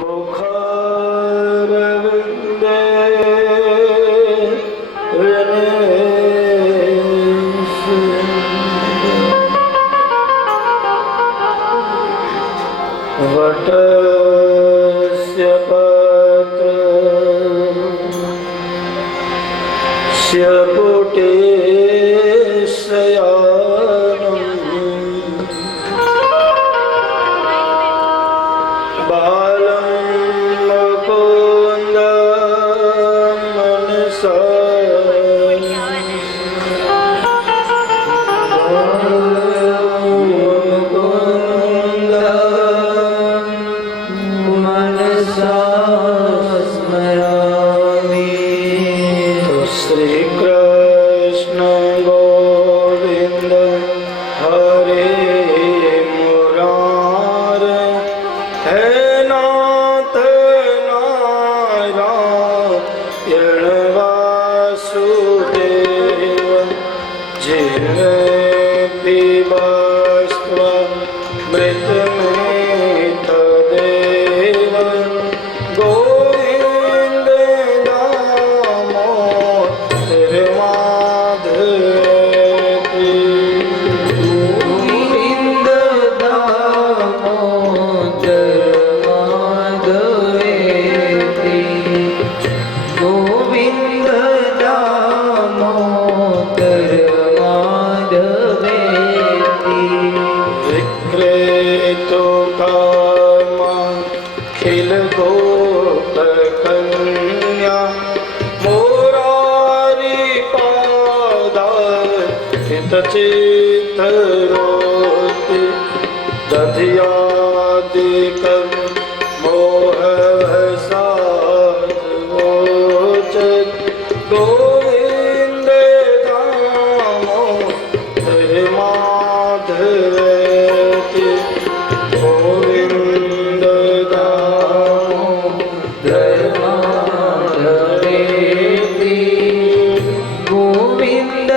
मुखारविन्दे वटस्य पत्रस्य पुटेशयानम् बालं मुकुन्दं मनसा चित्तरोति दधियादिकं मोहवसादवोचत् गोविन्द दामोदर माधवेति गोविन्द दामोदर माधवेति गोविन्द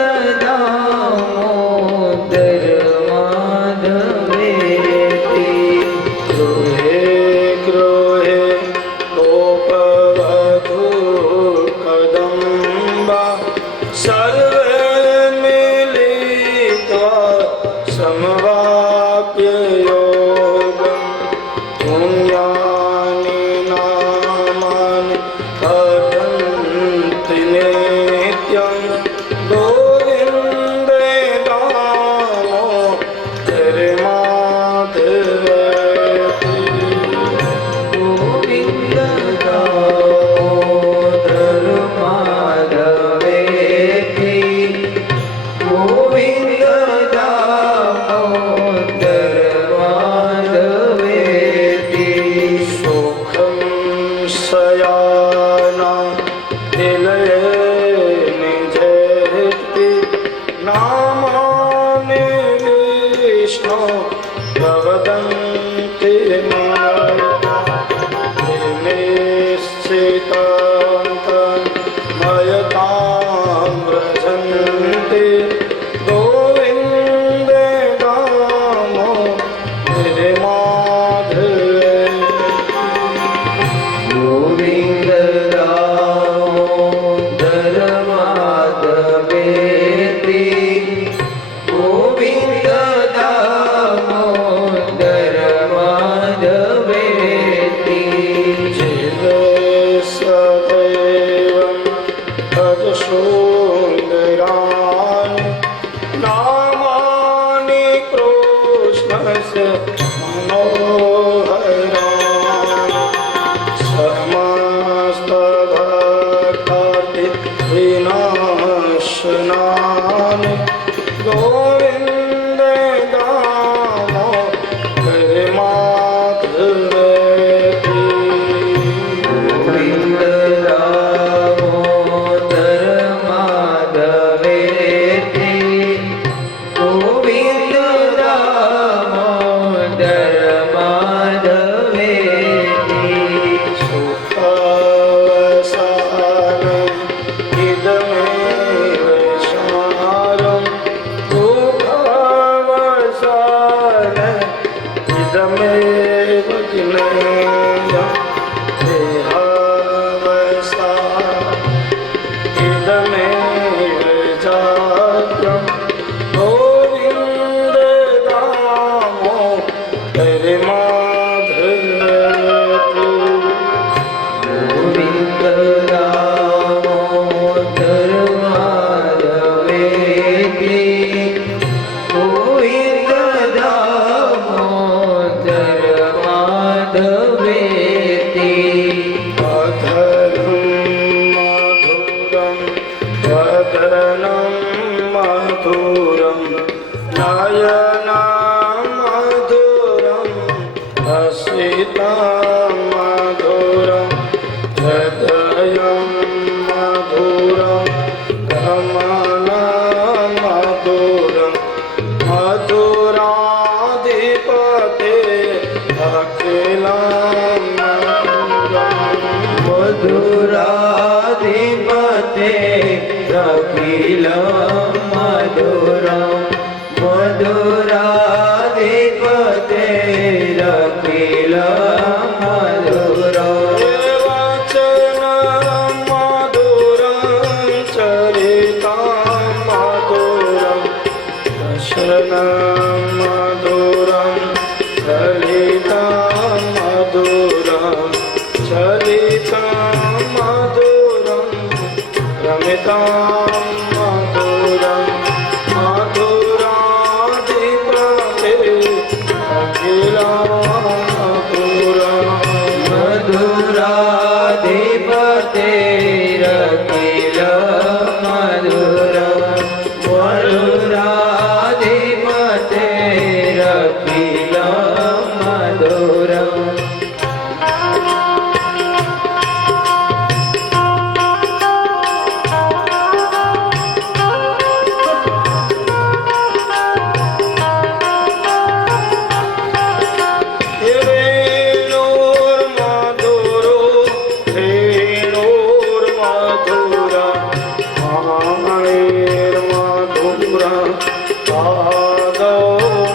रसितं मधुरं हृदयं मधुरं गमनं मधुरं मधुराधिपते अखिलं मधुराधिपते अखिलं मधुरं मधुराधिपते अखिलं मधुरं वचनं मधुरं चरितं मधुरं दर्शनं मधुरं चरितं मधुरं चरितं मधुरं रमितं मधुरं मधुराधिपते अखिलं मधुरं मधुराधिपते अखिलं मधुरं मधुराधिपते अखिलं मधुरम् रेणुर्मधुरो रेणुर्मधुरा मणिर्मधुरा पादौ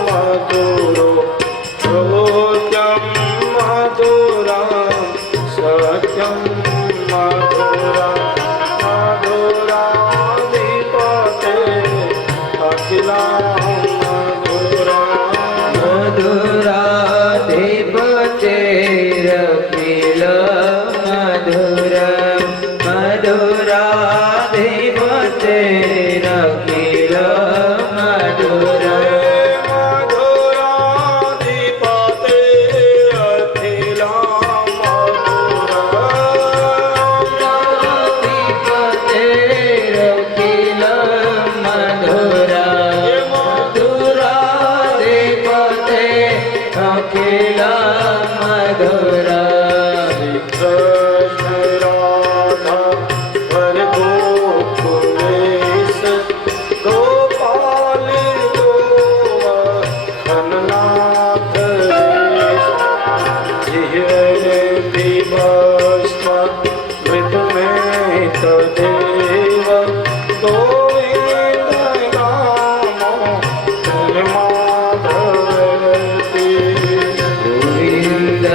मधुरो हृद्यं मधुरं सत्यं मधुरा मधुराधिपते अखिलं मधुरा मधुराधिपते अखिलं मधुरं मधुराधिपते अखिलं मधुरं मधुराधिपते अखिलं मधुराधिपते अखिलं मधुरं मधुराधिपते अखिलं मधुरं कृष्ण राधा वर गोकुलेश गोपाल गोवर्धननाथ जीवस्व मृत में तदेव गोविंद नाम माधवती गोविन्द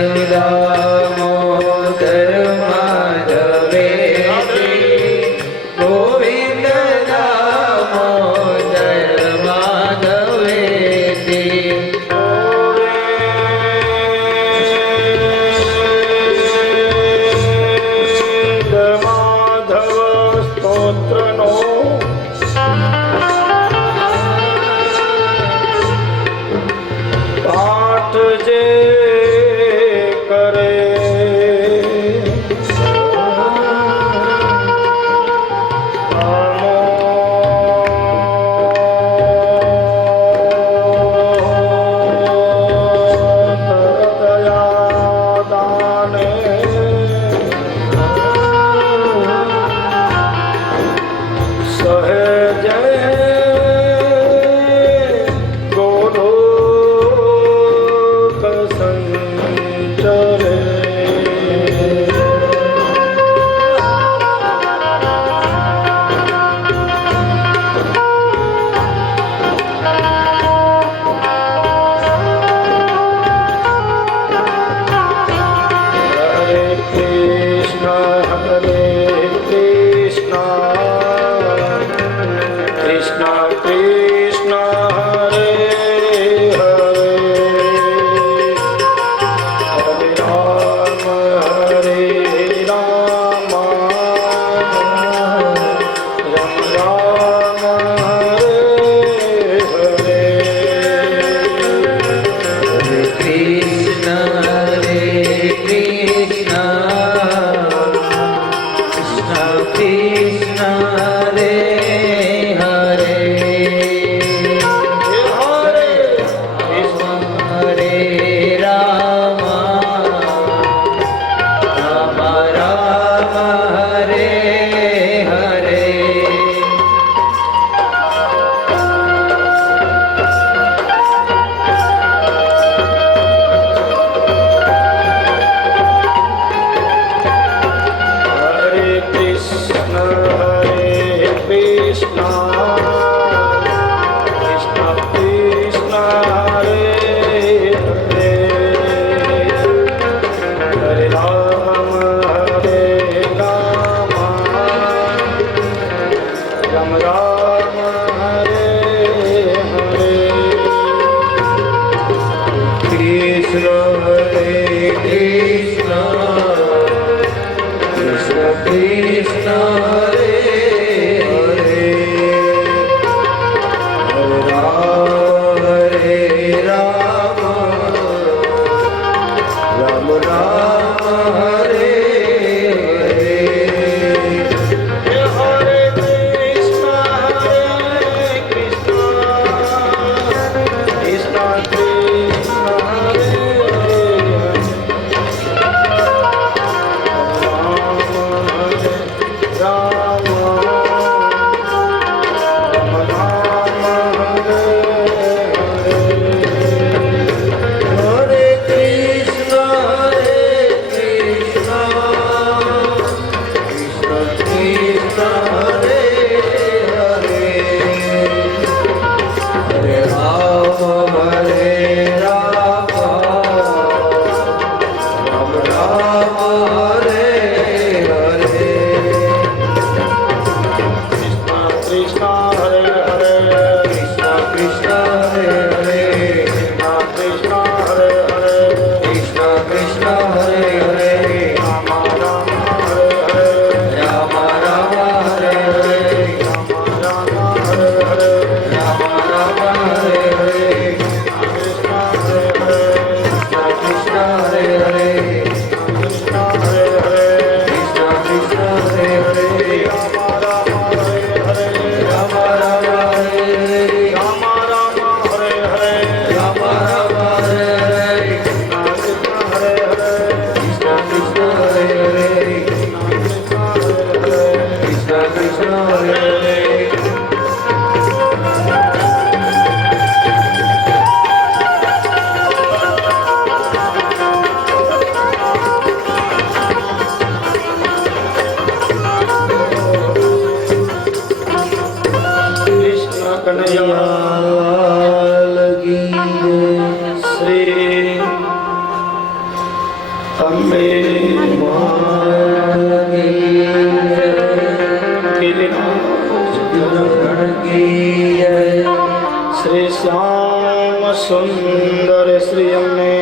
श्री श्याम सुंदर श्री अम्मे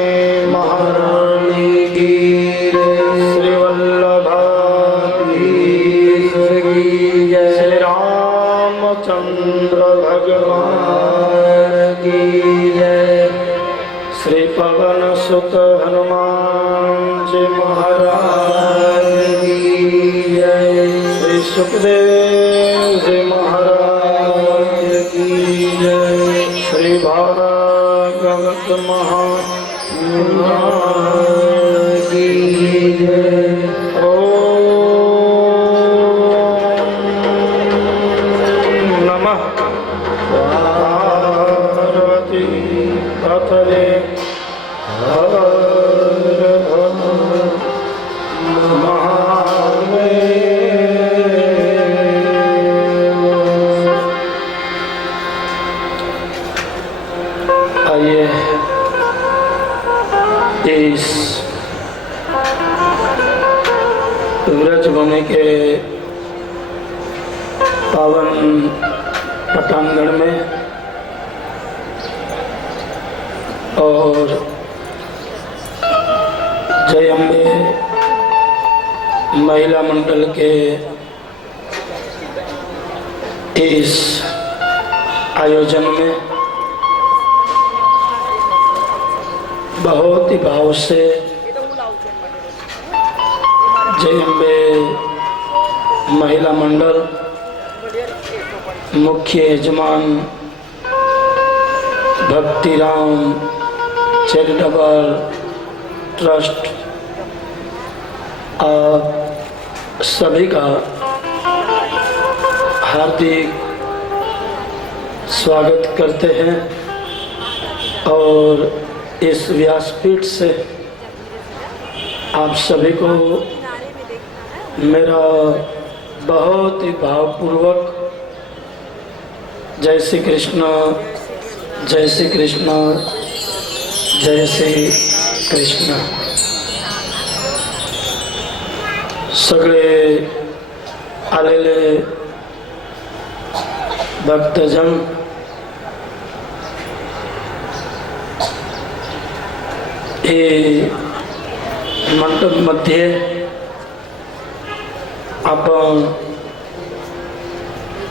महारानी की श्री वल्लभा श्री रामचंद्र भगवान की श्री पवन सुत हनुमान जी महाराज की श्री सुखदेव जी महाराज की श्री भागवत महाराज की ओम नमः पार्वती पतये हर हर महादेव। आइए इस व्रजभूमि के पावन पटांगण में और जय अम्बे महिला मंडल के इस आयोजन में बहुत ही भाव से जय अम्बे महिला मंडल मुख्य यजमान भक्तिराम चैरिटेबल ट्रस्ट आप सभी का हार्दिक स्वागत करते हैं और इस व्यासपीठ से आप सभी को मेरा बहुत ही भावपूर्वक जय श्री कृष्ण जय श्री कृष्ण जय श्री कृष्ण। सगळे आलेले भक्तजन हे मंडप मध्ये आपण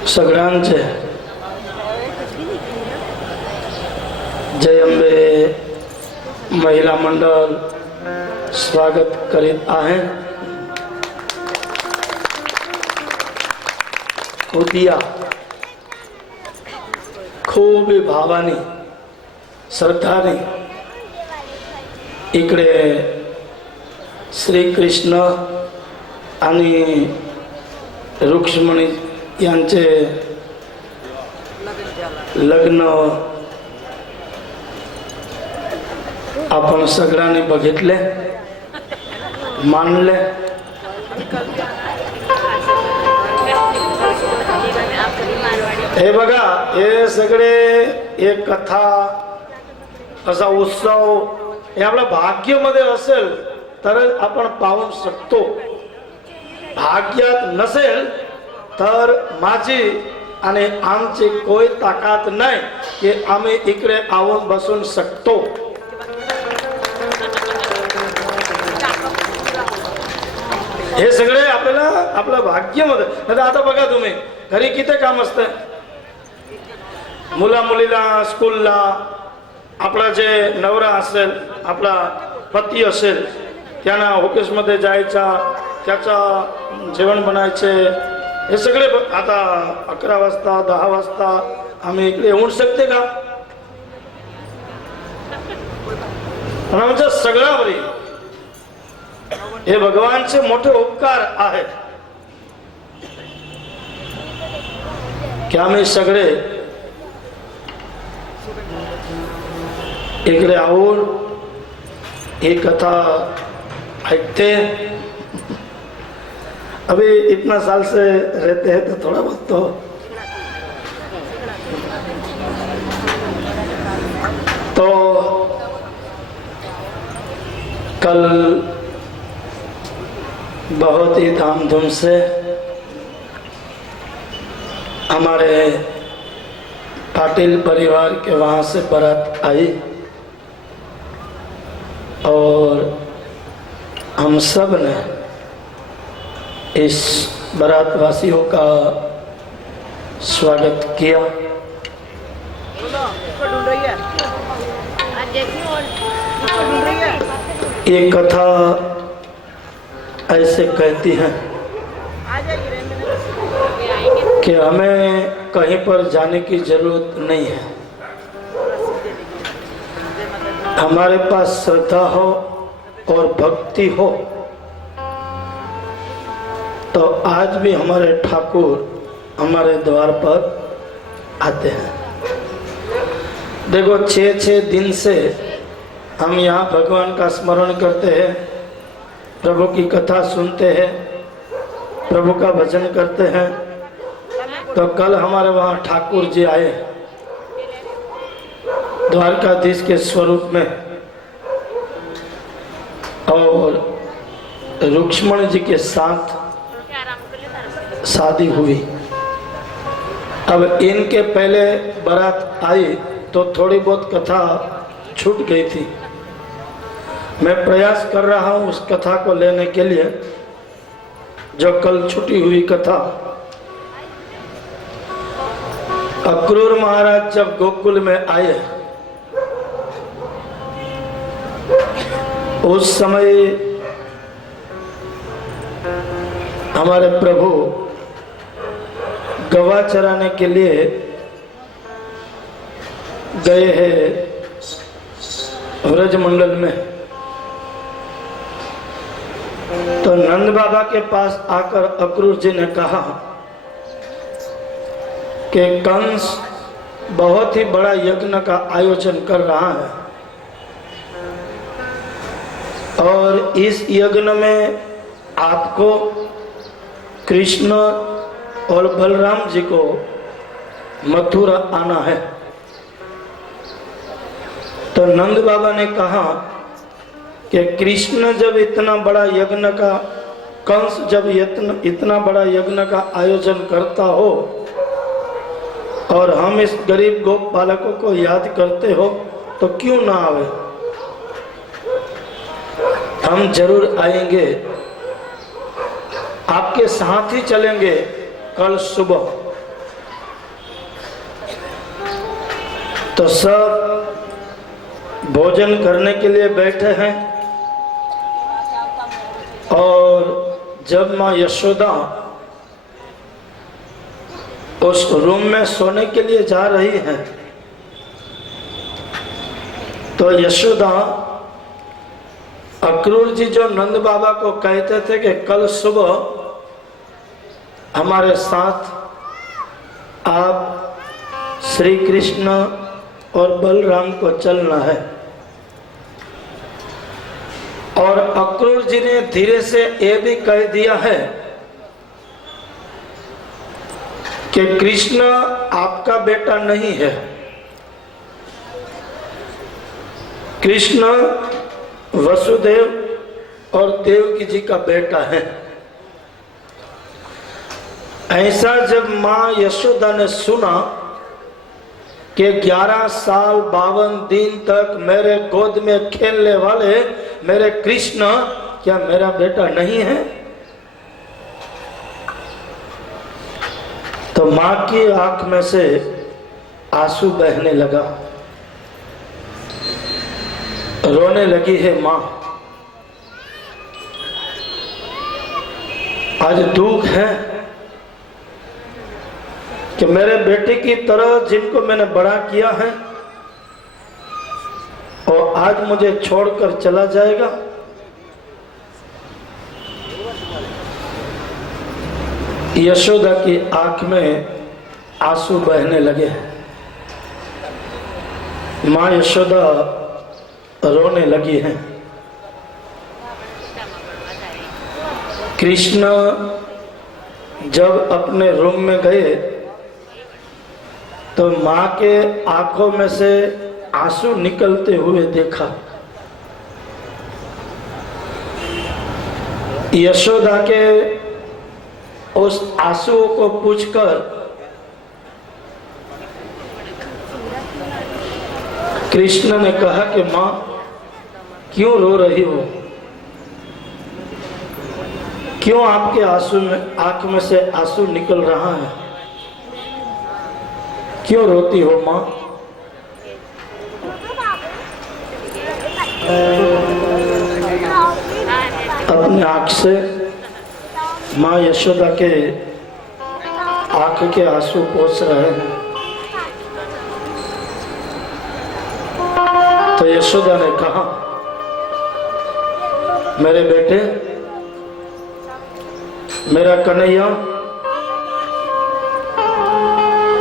सगळ्यांचे जय अंबे महिला मंडळ स्वागत करीत आहे। उद्या खूप भावाने श्रद्धाने इकडे श्रीकृष्ण आणि रुक्मिणी यांचे लग्न आपण सगळ्यांनी बघितले, मानले। हे बघा, हे सगळे एक कथा असा उत्सव हे आपल्या भाग्यामध्ये असेल तर आपण पाहू शकतो। भाग्यात नसेल तर माझी आणि आमची कोई ताकद नाही की आम्ही इकडे आवून बसून शकतो। हे सगळे आपल्याला आपल्या भाग्यामध्ये नाही। आता बघा तुम्ही घरी किती काम असतं, मुला मुलीला स्कूलला, आपला जे नवरा असेल, आपला पती असेल, त्यांना ऑफिसमध्ये जायचा, त्याचा जेवण बनायचे, हे सगळे आता 11 वाजता 10 वाजता आम्ही इकडे येऊ शकते का? आमच्या सगळ्यावरी हे भगवानचे मोठे उपकार आहेत की आम्ही सगळे इकडे आऊन एक कथा ऐकते। अभी इतना साल से रहते हैं तो थोड़ा बहुत तो कल बहुत ही धामधूम से हमारे पाटिल परिवार के वहाँ से बारात आई और हम सब ने इस बारात वासियों का स्वागत किया। ये कथा ऐसे कहती है कि हमें कहीं पर जाने की जरूरत नहीं है। हमारे पास श्रद्धा हो और भक्ति हो तो आज भी हमारे ठाकुर हमारे द्वार पर आते हैं। देखो 6 दिन से हम यहाँ भगवान का स्मरण करते हैं, प्रभु की कथा सुनते हैं, प्रभु का भजन करते हैं। तो कल हमारे वहाँ ठाकुर जी आए द्वारकाधीश के स्वरूप में और रुक्मिणी जी के साथ शादी हुई। अब इनके पहले बारात आई तो थोड़ी बहुत कथा छूट गई थी। मैं प्रयास कर रहा हूँ उस कथा को लेने के लिए जो कल छुटी हुई कथा। अक्रूर महाराज जब गोकुल में आए उस समय हमारे प्रभु गवा चराने के लिए गए हैं व्रज मंडल में। तो नंद बाबा के पास आकर अक्रूर जी ने कहा कि कंस बहुत ही बड़ा यज्ञ का आयोजन कर रहा है और इस यज्ञ में आपको कृष्ण और बलराम जी को मथुरा आना है। तो नंद बाबा ने कहा कि कृष्ण जब इतना बड़ा यज्ञ का, कंस जब इतना बड़ा यज्ञ का आयोजन करता हो और हम इस गरीब गोप बालकों को याद करते हो तो क्यों ना आवे? हम जरूर आएंगे, आपके साथ ही चलेंगे कल सुबह। तो सब भोजन करने के लिए बैठे हैं और जब माँ यशोदा उस रूम में सोने के लिए जा रही है तो यशोदा अक्रूर जी जो नंद बाबा को कहते थे कि कल सुबह हमारे साथ आप श्री कृष्ण और बलराम को चलना है, और अक्रूर जी ने धीरे से ये भी कह दिया है कि कृष्ण आपका बेटा नहीं है, कृष्ण वसुदेव और देवकी जी का बेटा है। ऐसा जब माँ यशोदा ने सुना कि 11 साल 52 दिन तक मेरे गोद में खेलने वाले मेरे कृष्ण क्या मेरा बेटा नहीं है, तो माँ की आंख में से आंसू बहने लगा, रोने लगी है माँ। आज दुख है कि मेरे बेटे की तरह जिनको मैंने बड़ा किया है और आज मुझे छोड़कर चला जाएगा। यशोदा की आंख में आंसू बहने लगे। माँ यशोदा रोने लगी हैं। कृष्ण जब अपने रूम में गए तो माँ के आंखों में से आंसू निकलते हुए देखा। यशोदा के उस आंसुओं को पूछकर कृष्ण ने कहा कि माँ क्यों रो रही हो, क्यों आपके आंसू में आंख में से आंसू निकल रहा है, क्यों रोती हो माँ। अपने आंख से माँ यशोदा के आंख के आंसू पोंछ रहे हैं। तो यशोदा ने कहा मेरे बेटे, मेरा कन्हैया,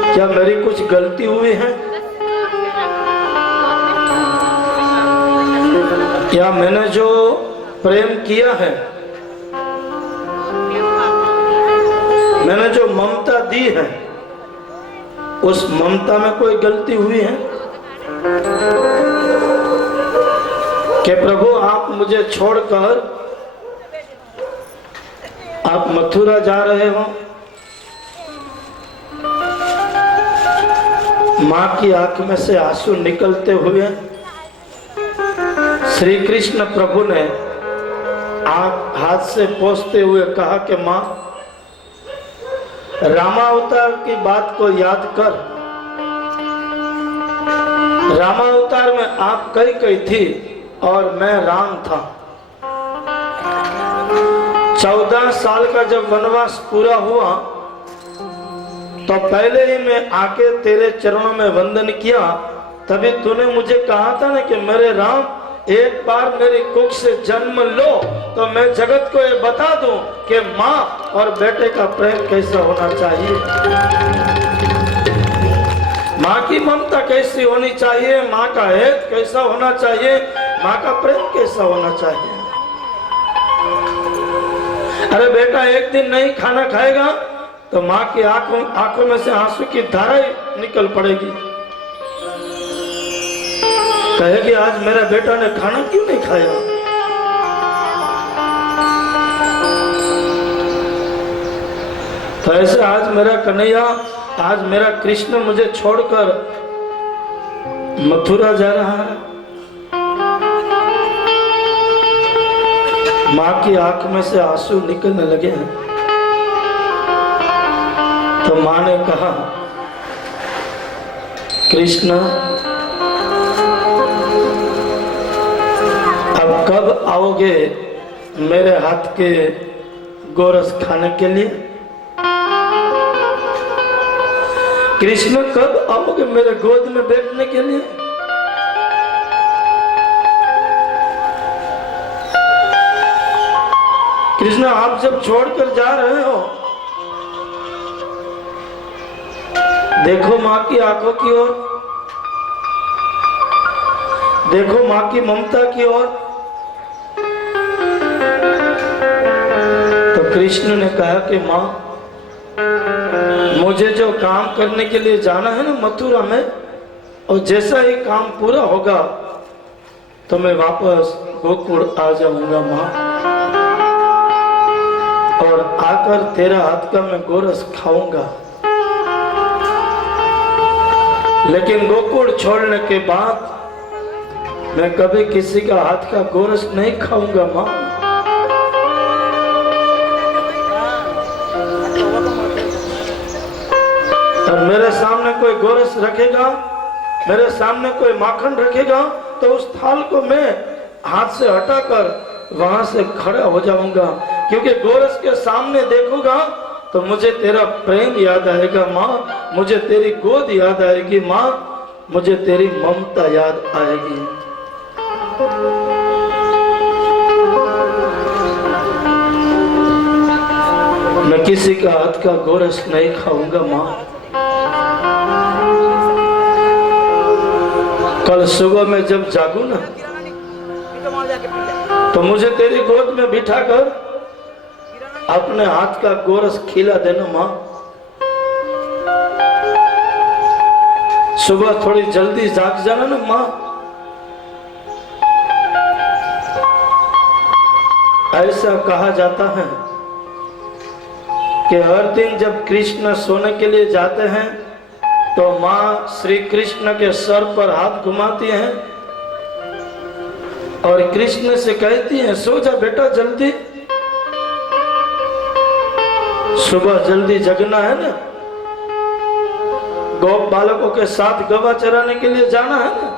क्या मेरी कुछ गलती हुई है या मैंने जो प्रेम किया है, मैंने जो ममता दी है, उस ममता में कोई गलती हुई है कि प्रभु आप मुझे छोड़कर आप मथुरा जा रहे हो। माँ की आंख में से आंसू निकलते हुए श्री कृष्ण प्रभु ने आंख हाथ से पोंछते हुए कहा कि माँ रामावतार की बात को याद कर। रामावतार में आप कई थी और मैं राम था। 14 साल का जब वनवास पूरा हुआ तो पहले ही मैं आके तेरे चरणों में वंदन किया, तभी तूने मुझे कहा था ना कि मेरे राम एक बार मेरी कुख से जन्म लो तो मैं जगत को ये बता दूं कि माँ और बेटे का प्रेम कैसा होना चाहिए, माँ की ममता कैसी होनी चाहिए, माँ का हेत कैसा होना चाहिए, माँ का प्रेम कैसा होना चाहिए। अरे बेटा एक दिन नहीं खाना खाएगा तो माँ की आंखों में से आंसू की धाराएं निकल पड़ेगी, कहेगी आज मेरा बेटा ने खाना क्यों नहीं खाया। तो ऐसे आज मेरा कन्हैया, आज मेरा कृष्ण मुझे छोड़कर मथुरा जा रहा है। माँ की आंख में से आंसू निकलने लगे हैं। तो माँ ने कहा कृष्ण कब आओगे मेरे हाथ के गोरस खाने के लिए? कृष्ण कब आओगे मेरे गोद में बैठने के लिए? कृष्ण आप जब छोड़कर जा रहे हो, देखो माँ की आंखों की ओर, देखो माँ की ममता की ओर। तो कृष्ण ने कहा कि माँ, मुझे जो काम करने के लिए जाना है ना मथुरा में, और जैसा ही काम पूरा होगा तो मैं वापस गोकुल आ जाऊंगा माँ, और आकर तेरा हाथ का मैं गोरस खाऊंगा। लेकिन गोकुल छोड़ने के बाद मैं कभी किसी का हाथ का गोरस नहीं खाऊंगा माँ। और मेरे सामने कोई गोरस रखेगा, मेरे सामने कोई माखन रखेगा, तो उस थाल को मैं हाथ से हटाकर वहां से खड़ा हो जाऊंगा, क्योंकि गोरस के सामने देखूंगा तो मुझे तेरा प्रेम याद आएगा माँ, मुझे तेरी गोद याद आएगी माँ, मुझे तेरी ममता याद आएगी। मैं किसी का हाथ का गोरस नहीं खाऊंगा माँ। कल सुबह में जब जागू ना, तो मुझे तेरी गोद में बिठाकर अपने हाथ का गोरस खिला देना माँ। सुबह थोड़ी जल्दी जाग जाना ना माँ। ऐसा कहा जाता है कि हर दिन जब कृष्ण सोने के लिए जाते हैं तो माँ श्री कृष्ण के सर पर हाथ घुमाती हैं और कृष्ण से कहती हैं, सो जा बेटा जल्दी, सुबह जल्दी जगना है ना, गौ बालकों के साथ गवा चराने के लिए जाना है ना,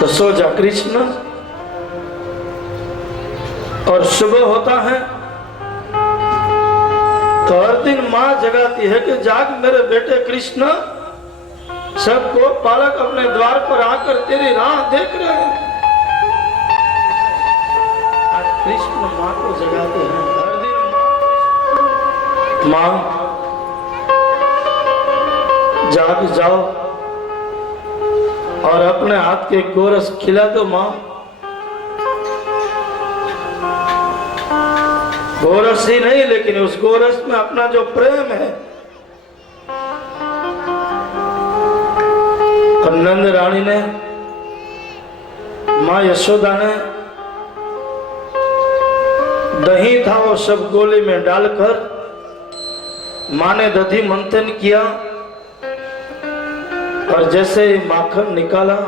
तो सो जा कृष्ण। और सुबह होता है तो हर दिन माँ जगाती है कि जाग मेरे बेटे कृष्ण, सबको बालक अपने द्वार पर आकर तेरी राह देख रहे हैं। आज कृष्ण माँ को जगाते हैं, हर दिन माँ जाग जाओ और अपने हाथ के गोरस खिला दो माँ। गोरस ही नहीं, लेकिन उस गोरस में अपना जो प्रेम है। और नंद रानी ने, माँ यशोदा ने दही था वो सब गोली में डालकर माँ ने दधी मंथन किया और जैसे ही माखन निकाला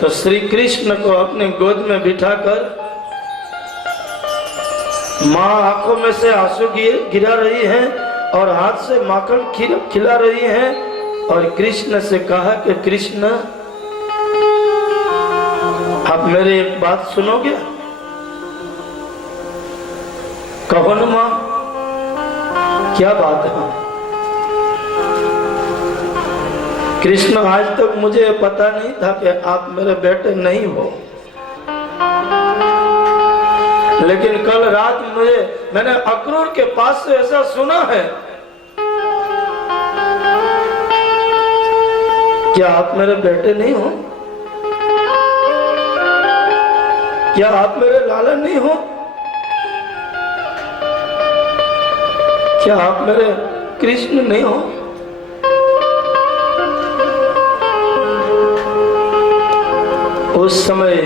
तो श्री कृष्ण को अपने गोद में बिठाकर माँ आंखों में से आंसू गिरा रही है और हाथ से माखन खिला रही है और कृष्ण से कहा कि कृष्ण आप मेरी एक बात सुनोगे? कहो न माँ, क्या बात है? कृष्ण आज तक मुझे पता नहीं था कि आप मेरे बेटे नहीं हो, लेकिन कल रात मैंने अक्रूर के पास से ऐसा सुना है, क्या आप मेरे बेटे नहीं हो? क्या आप मेरे लालन नहीं हो? क्या आप मेरे कृष्ण नहीं हो? उस समय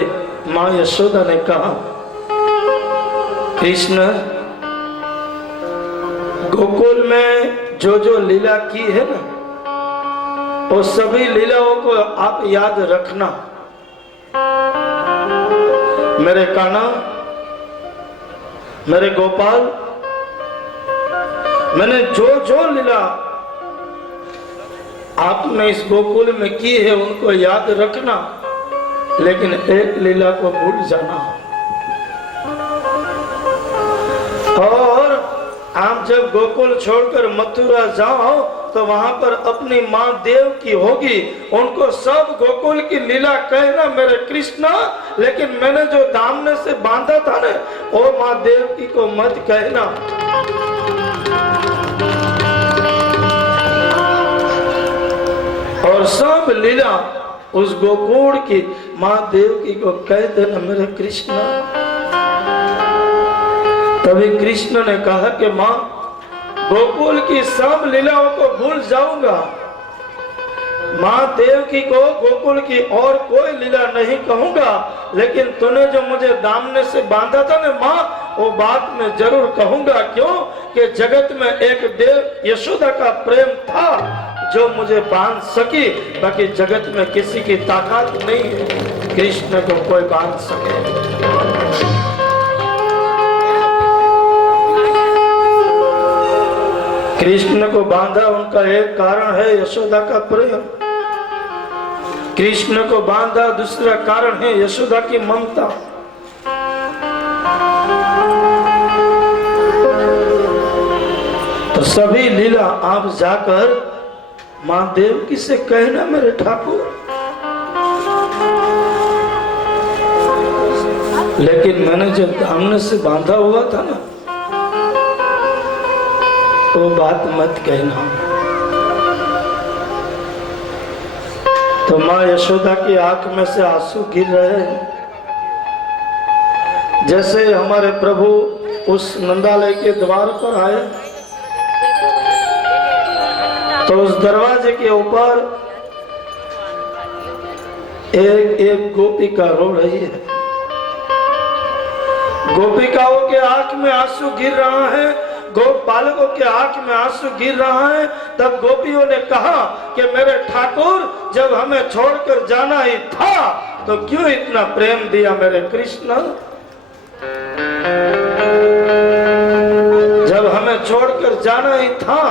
माँ यशोदा ने कहा, कृष्ण गोकुल में जो जो लीला की है ना, वो सभी लीलाओं को आप याद रखना। मेरे कान्हा, मेरे गोपाल, मैंने जो जो लीला आपने इस गोकुल में की है उनको याद रखना। लेकिन एक लीला को भूल जाना। और आप जब गोकुल छोड़कर मथुरा जाओ तो वहां पर अपनी माँ देव की होगी, उनको सब गोकुल की लीला कहना मेरे कृष्णा, लेकिन मैंने जो दामने से बांधा था ना, वो माँ देव की को मत कहना। और सब लीला उस गोकुल की माँ देव की को कह देना मेरे कृष्णा। तभी कृष्ण ने कहा कि माँ, गोकुल की सब लीलाओं को भूल जाऊंगा, माँ देव की को गोकुल की और कोई लीला नहीं कहूंगा, लेकिन तूने जो मुझे दामने से बांधा था ना माँ, वो बात मैं जरूर कहूंगा। क्यों कि जगत में एक देव यशोदा का प्रेम था जो मुझे बांध सकी, बाकी जगत में किसी की ताकत नहीं है कृष्ण को कोई बांध सके। कृष्ण को बांधा उनका एक कारण है यशोदा का प्रेम। कृष्ण को बांधा दूसरा कारण है यशोदा की ममता। तो सभी लीला आप जाकर मां देवकी से कहना मेरे ठाकुर। लेकिन मैंने जब दामने से बांधा हुआ था ना, वो बात मत कहना। तो माँ यशोदा की आंख में से आंसू गिर रहे हैं। जैसे हमारे प्रभु उस नंदालय के द्वार पर आए तो उस दरवाजे के ऊपर एक गोपिका रो रही है। गोपिकाओं के आंख में आंसू गिर रहा है, गोपालकों के आंख में आंसू गिर रहा है। तब गोपियों ने कहा कि मेरे ठाकुर, जब हमें छोड़कर जाना ही था तो क्यों इतना प्रेम दिया मेरे कृष्ण। जब हमें छोड़कर जाना ही था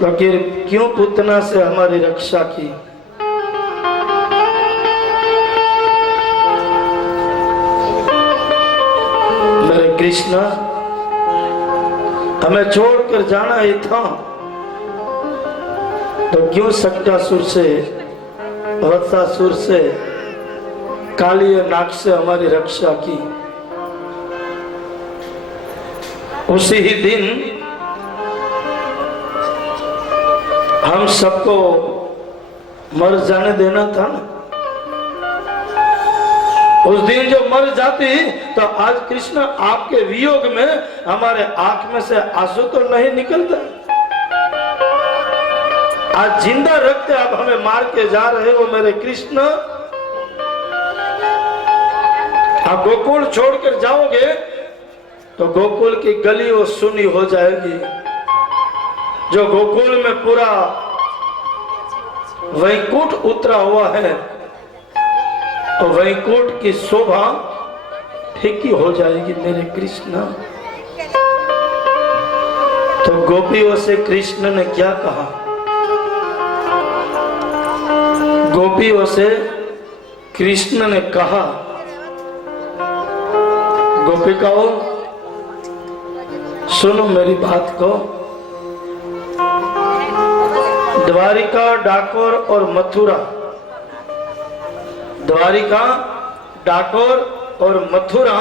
तो फिर क्यों पूतना से हमारी रक्षा की। मेरे कृष्ण, हमें छोड़कर जाना ही था तो क्यों सक्टासुर से, वत्सासुर से, काली नाग से हमारी रक्षा की। उसी ही दिन हम सबको मर जाने देना था ना। उस दिन जो मर जाती तो आज कृष्ण आपके वियोग में हमारे आंख में से आंसू तो नहीं निकलता। आज जिंदा रखते आप हमें मार के जा रहे हो मेरे कृष्ण। आप गोकुल छोड़कर जाओगे तो गोकुल की गली वो सुनी हो जाएगी। जो गोकुल में पूरा वैकुंठ उतरा हुआ है तो वैकुंठ की शोभा फीकी हो जाएगी मेरे कृष्ण। तो गोपियों से कृष्ण ने क्या कहा? गोपियों से कृष्ण ने कहा, गोपिकाओं सुनो मेरी बात को। द्वारिका, डाकोर और मथुरा, द्वारिका, डाकोर और मथुरा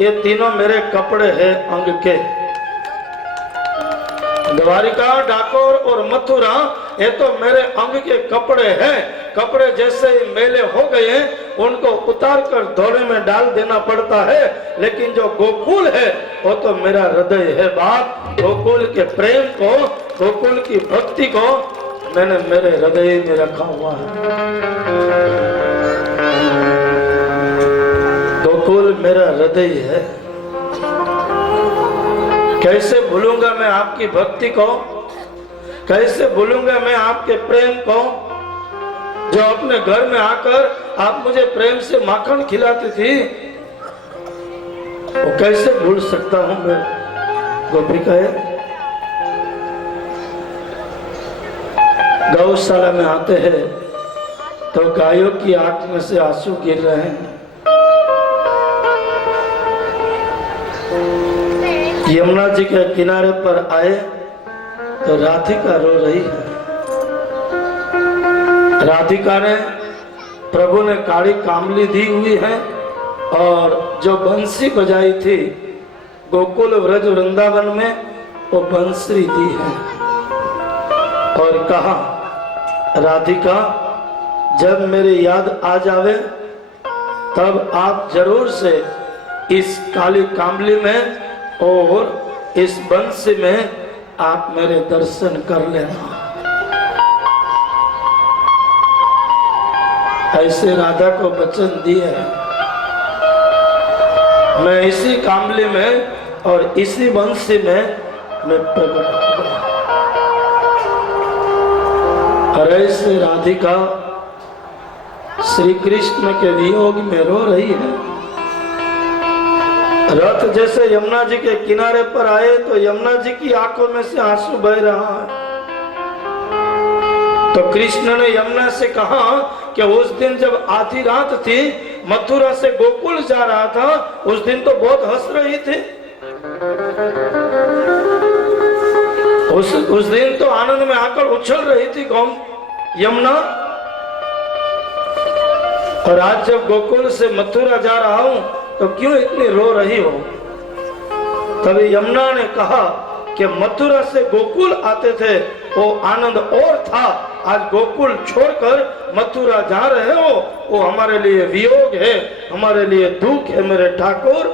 ये तीनों मेरे कपड़े हैं अंग के। द्वारिका, डाकोर और मथुरा ये तो मेरे अंग के कपड़े हैं। कपड़े जैसे मेले हो गए हैं उनको उतार कर धोने में डाल देना पड़ता है, लेकिन जो गोकुल है वो तो मेरा हृदय है। बात गोकुल के प्रेम को, गोकुल की भक्ति को मैंने मेरे हृदय में रखा हुआ है। गोकुल मेरा हृदय है। कैसे भूलूंगा मैं आपकी भक्ति को, कैसे भूलूंगा मैं आपके प्रेम को। जो अपने घर में आकर आप मुझे प्रेम से माखन खिलाती थी, वो कैसे भूल सकता हूं मैं। गोपिका गौशाला में आते हैं तो गायों की आंख में से आंसू गिर रहे हैं। यमुना जी के किनारे पर आए तो राधिका रो रही है। राधिका ने प्रभु ने काली कामली दी हुई है और जो बंसी बजाई थी गोकुल व्रज वृंदावन में, वो बंसी दी है और कहा, राधिका जब मेरी याद आ जावे तब आप जरूर से इस काली कामली में और इस बंसी में आप मेरे दर्शन कर लेना। ऐसे राधा को वचन दिए, मैं इसी कामली में और इसी बंसी में मैं प्रकट होगा। और ऐसे राधिका श्री कृष्ण के वियोग में रो रही है। रथ जैसे यमुना जी के किनारे पर आए तो यमुना जी की आंखों में से आंसू बह रहा है। तो कृष्ण ने यमुना से कहा कि उस दिन जब आधी रात थी, मथुरा से गोकुल जा रहा था, उस दिन तो बहुत हंस रही थी। उस दिन तो आनंद में आकर उछल रही थी यमुना, और आज जब गोकुल से मथुरा जा रहा हूं तो क्यों इतनी रो रही हो? तभी यमुना ने कहा कि मथुरा से गोकुल आते थे वो आनंद और था, आज गोकुल छोड़कर मथुरा जा रहे हो वो हमारे लिए वियोग है, हमारे लिए दुख है मेरे ठाकुर।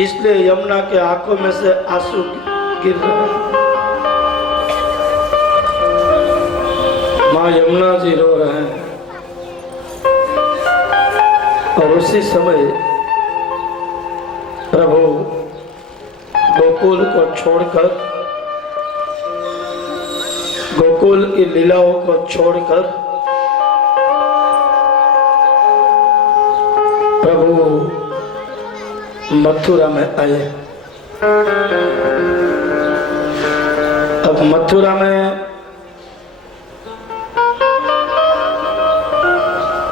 इसलिए यमुना के आंखों में से आंसू गिर रहे हैं। माँ यमुना जी रो रहे हैं। और उसी समय प्रभु गोकुल को छोड़कर, गोकुल की लीलाओं को छोड़कर प्रभु मथुरा में आए। अब मथुरा में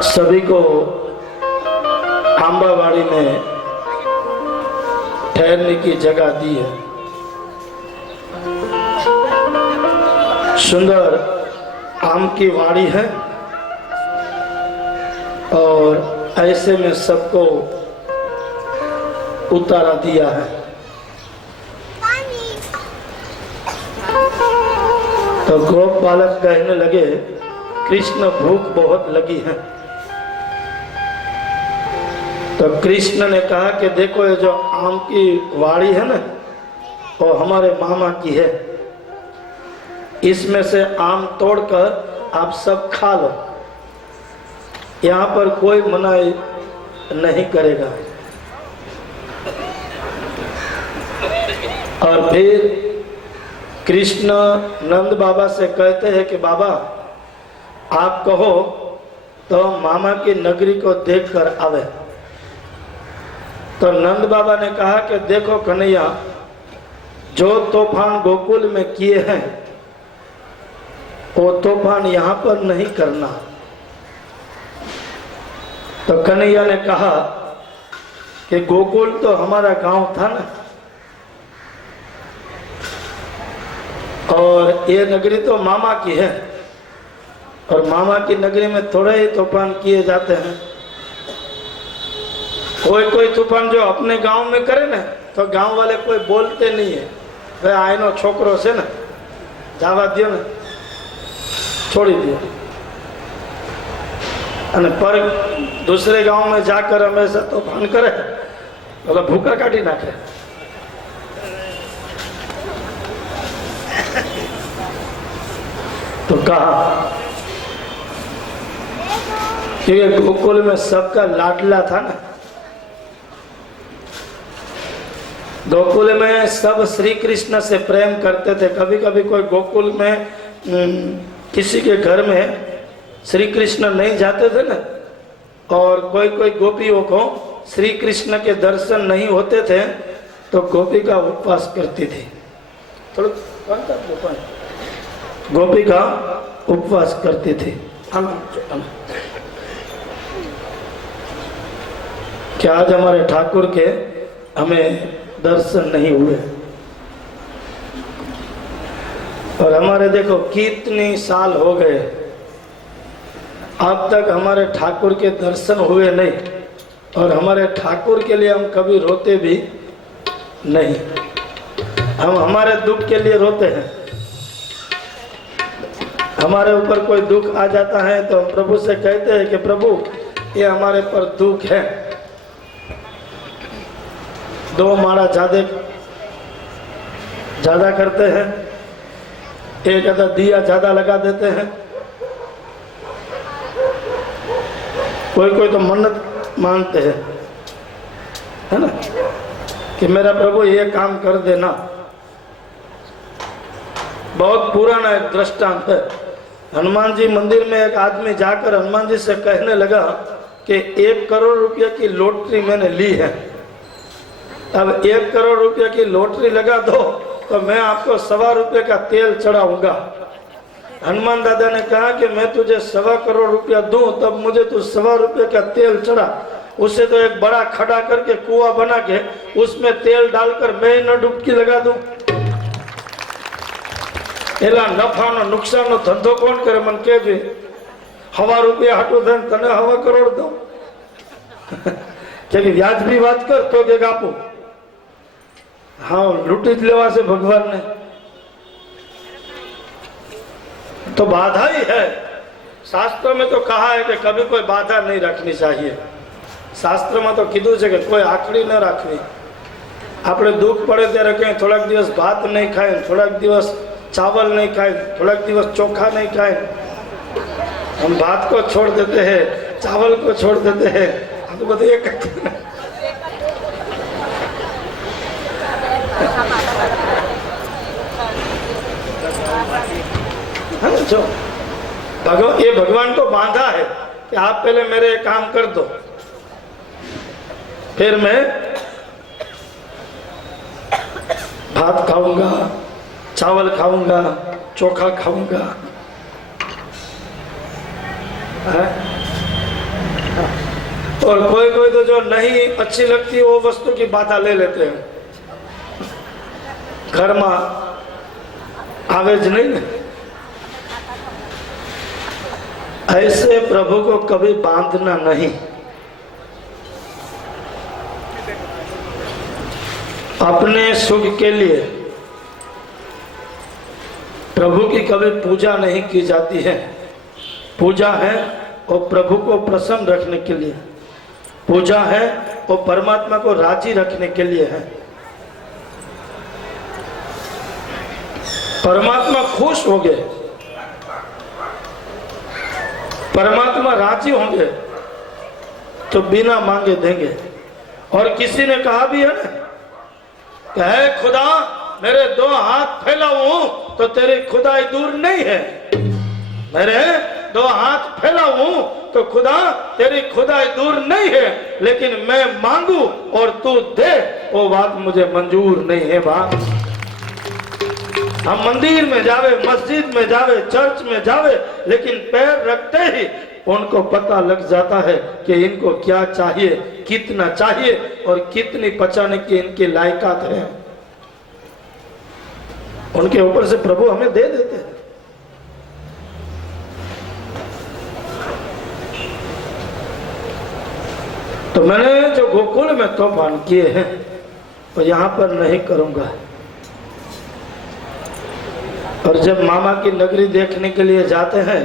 सभी को आंबावाड़ी में ठहरने की जगह दी है। सुंदर आम की वाड़ी है और ऐसे में सबको उतारा दिया है। तो गोप बालक कहने लगे, कृष्ण भूख बहुत लगी है। तो कृष्ण ने कहा कि देखो ये जो आम की वाड़ी है ना, वो हमारे मामा की है, इसमें से आम तोड़कर आप सब खा लो, यहाँ पर कोई मनाही नहीं करेगा। और फिर कृष्ण नंद बाबा से कहते हैं कि बाबा आप कहो तो मामा की नगरी को देखकर आवे। तो नंद बाबा ने कहा कि देखो कन्हैया, जो तूफान गोकुल में किए हैं वो तूफान यहाँ पर नहीं करना। तो कन्हैया ने कहा कि गोकुल तो हमारा गांव था ना, और ये नगरी तो मामा की है, और मामा की नगरी में थोड़े ही तूफान किए जाते हैं। कोई कोई तूफान जो अपने गांव में करे ना तो गांव वाले कोई बोलते नहीं है, भाई आयनो छोकरो से ना जावा दियो ना, छोड़ी दियो। पर दूसरे गांव में जाकर हमेशा तूफान करे तो भूखा काटी नाखे। तो कहा कि गोकुल में सबका लाडला था ना, गोकुल में सब श्री कृष्ण से प्रेम करते थे। कभी कभी कोई गोकुल में किसी के घर में श्री कृष्ण नहीं जाते थे ना, और कोई कोई गोपियों को श्री कृष्ण के दर्शन नहीं होते थे तो गोपी का उपवास करती थी। थोड़ा गोपी का उपवास करती थी। कि आज हमारे ठाकुर के हमें दर्शन नहीं हुए। और हमारे देखो कितनी साल हो गए, अब तक हमारे ठाकुर के दर्शन हुए नहीं, और हमारे ठाकुर के लिए हम कभी रोते भी नहीं। हम हमारे दुख के लिए रोते हैं। हमारे ऊपर कोई दुख आ जाता है तो हम प्रभु से कहते हैं कि प्रभु ये हमारे पर दुख है, 2 माला ज्यादा करते हैं, एक आधा दिया ज्यादा लगा देते हैं। कोई तो मन्नत मानते हैं, है ना, कि मेरा प्रभु ये काम कर देना। बहुत पुराना एक दृष्टांत है। हनुमान जी मंदिर में एक आदमी जाकर हनुमान जी से कहने लगा कि 1 करोड़ रुपया की लॉटरी मैंने ली है, अब 1 करोड़ रुपया की लॉटरी लगा दो तो मैं आपको 1.25 रुपये का तेल चढ़ाऊंगा। हनुमान दादा ने कहा कि मैं तुझे 1.25 करोड़ रुपया दूं तब मुझे तू 1.25 रुपये का तेल चढ़ा। उससे तो एक बड़ा खड़ा करके कुआं बना के उसमें तेल डालकर मैं न डुबकी लगा दूं। एला नफा नो नुकसान नो धंधो कौन करे मन के भी 1.25 रुपया हटो दे तने 1.25 करोड़ दो कि व्याजबी बात कर तो के गापू। हाँ लूटी लेवा से भगवान ने तो बाधा ही है। शास्त्र में तो कहा है कि कभी कोई बाधा नहीं रखनी चाहिए। शास्त्र में तो कीधु है कि कोई आखड़ी न रखनी। આપણે દુઃખ પડે ત્યારે કંઈ થોડાક દિવસ ભાત નહીં ખાય, થોડાક દિવસ चावल नहीं खाए, थोड़ा दिवस चोखा नहीं खाए। हम भात को छोड़ देते हैं, चावल को छोड़ देते हैं, हम तो बताइए जो ये भगवान को बांधा है कि आप पहले मेरे काम कर दो, फिर मैं भात खाऊंगा, चावल खाऊंगा, चोखा खाऊंगा। और कोई कोई तो जो नहीं अच्छी लगती है वो वस्तु की बाधा ले लेते हैं। घर में आवेज नहीं ना, ऐसे प्रभु को कभी बांधना नहीं। अपने सुख के लिए प्रभु की कभी पूजा नहीं की जाती है। पूजा है वो प्रभु को प्रसन्न रखने के लिए, पूजा है वो परमात्मा को राजी रखने के लिए है। परमात्मा खुश हो गए, परमात्मा राजी होंगे तो बिना मांगे देंगे। और किसी ने कहा भी है ना कि है खुदा मेरे 2 हाथ फैलाऊं तो तेरी खुदाई दूर नहीं है। मेरे 2 हाथ फैलाऊं तो खुदा तेरी खुदाई दूर नहीं है, लेकिन मैं मांगू और तू दे वो बात मुझे मंजूर नहीं है। बात हम मंदिर में जावे, मस्जिद में जावे, चर्च में जावे, लेकिन पैर रखते ही उनको पता लग जाता है कि इनको क्या चाहिए, कितना चाहिए और कितनी पचाने की इनकी लायकात है। उनके ऊपर से प्रभु हमें दे देते हैं। तो मैंने जो गोकुल में तूफान किए हैं वो यहाँ पर नहीं करूंगा। और जब मामा की नगरी देखने के लिए जाते हैं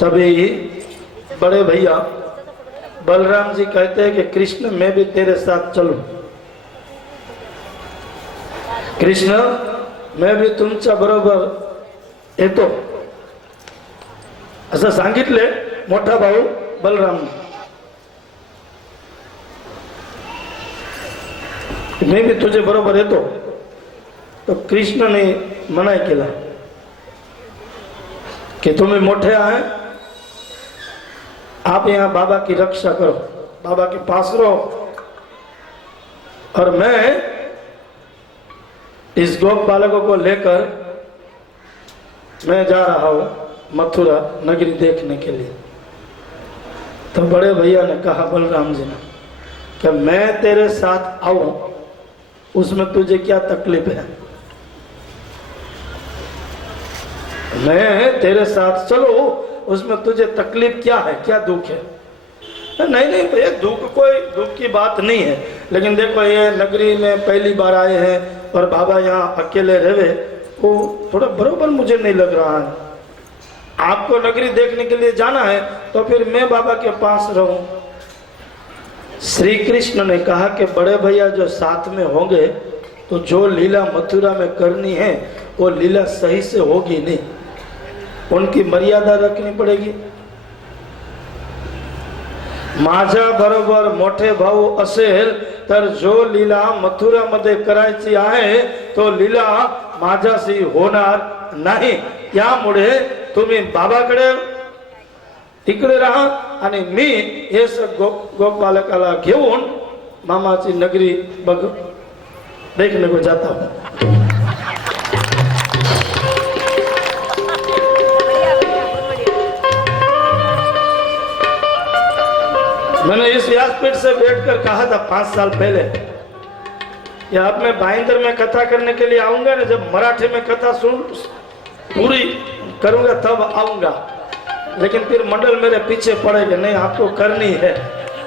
तभी बड़े भैया बलराम जी कहते हैं कि कृष्ण मैं भी तेरे साथ चलूं। कृष्ण मैं भी तुमच्या बरोबर येतो असं सांगितले मोठा भाऊ बलराम। मैं भी तुझे बरोबर येतो। तो कृष्ण ने मना केला कि तुम्हें मोठे आहे, आप यहाँ बाबा की रक्षा करो, बाबा के पास रहो, और मैं इस गोप बालकों को लेकर मैं जा रहा हूँ मथुरा नगरी देखने के लिए। तो बड़े भैया ने कहा बलराम जी ने कि मैं तेरे साथ आऊं, उसमें तुझे क्या तकलीफ है? मैं तेरे साथ चलो, उसमें तुझे तकलीफ क्या है, क्या दुख है? नहीं नहीं भैया, कोई दुख की बात नहीं है, लेकिन देखो ये नगरी में पहली बार आए हैं और बाबा यहाँ अकेले रहे, वो थोड़ा बरोबर मुझे नहीं लग रहा है। आपको नगरी देखने के लिए जाना है तो फिर मैं बाबा के पास रहूं। श्री कृष्ण ने कहा कि बड़े भैया जो साथ में होंगे तो जो लीला मथुरा में करनी है वो लीला सही से होगी नहीं, उनकी मर्यादा रखनी पड़ेगी। माझ्या बरोबर मोठे भाऊ असेल तर जो लीला मथुरामध्ये करायची आहे तो लीला माझ्याशी होणार नाही, त्यामुळे तुम्ही बाबाकडे तिकडे राहा आणि मी हे गोपालकाला घेऊन मामाची नगरी बघ देखने को जाता हूं। मैंने इस व्यासपीठ से बैठकर कहा था 5 साल पहले, या अब मैं भाईंदर में कथा करने के लिए आऊंगा ना, जब मराठी में कथा सुन पूरी करूंगा तब आऊंगा, लेकिन फिर मंडल मेरे पीछे पड़ेगा, नहीं आपको करनी है।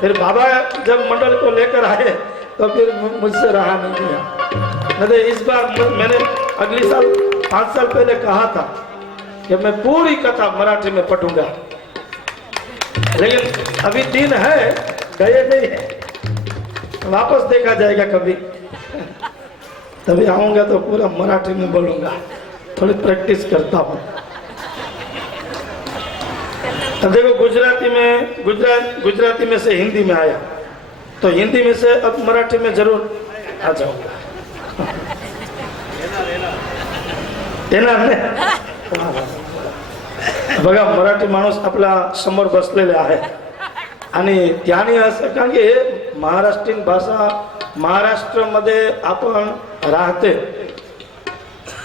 फिर बाबा जब मंडल को लेकर आए तो फिर मुझसे रहा नहीं गया। नहीं इस बार मैंने अगली साल 5 साल पहले कहा था कि मैं पूरी कथा मराठी में पढ़ूंगा, लेकिन अभी दिन है, गए नहीं है, वापस देखा जाएगा कभी, तभी आऊंगा तो पूरा मराठी में बोलूंगा, थोड़ी प्रैक्टिस करता हूँ। अब देखो गुजराती में से हिंदी में आया, तो हिंदी में से अब मराठी में जरूर आ जाऊंगा। बघा मराठी माणूस आपला समोर बसलेला आहे आणि त्याने असं, कारण की महाराष्ट्रीयन भाषा महाराष्ट्रामध्ये आपण राहते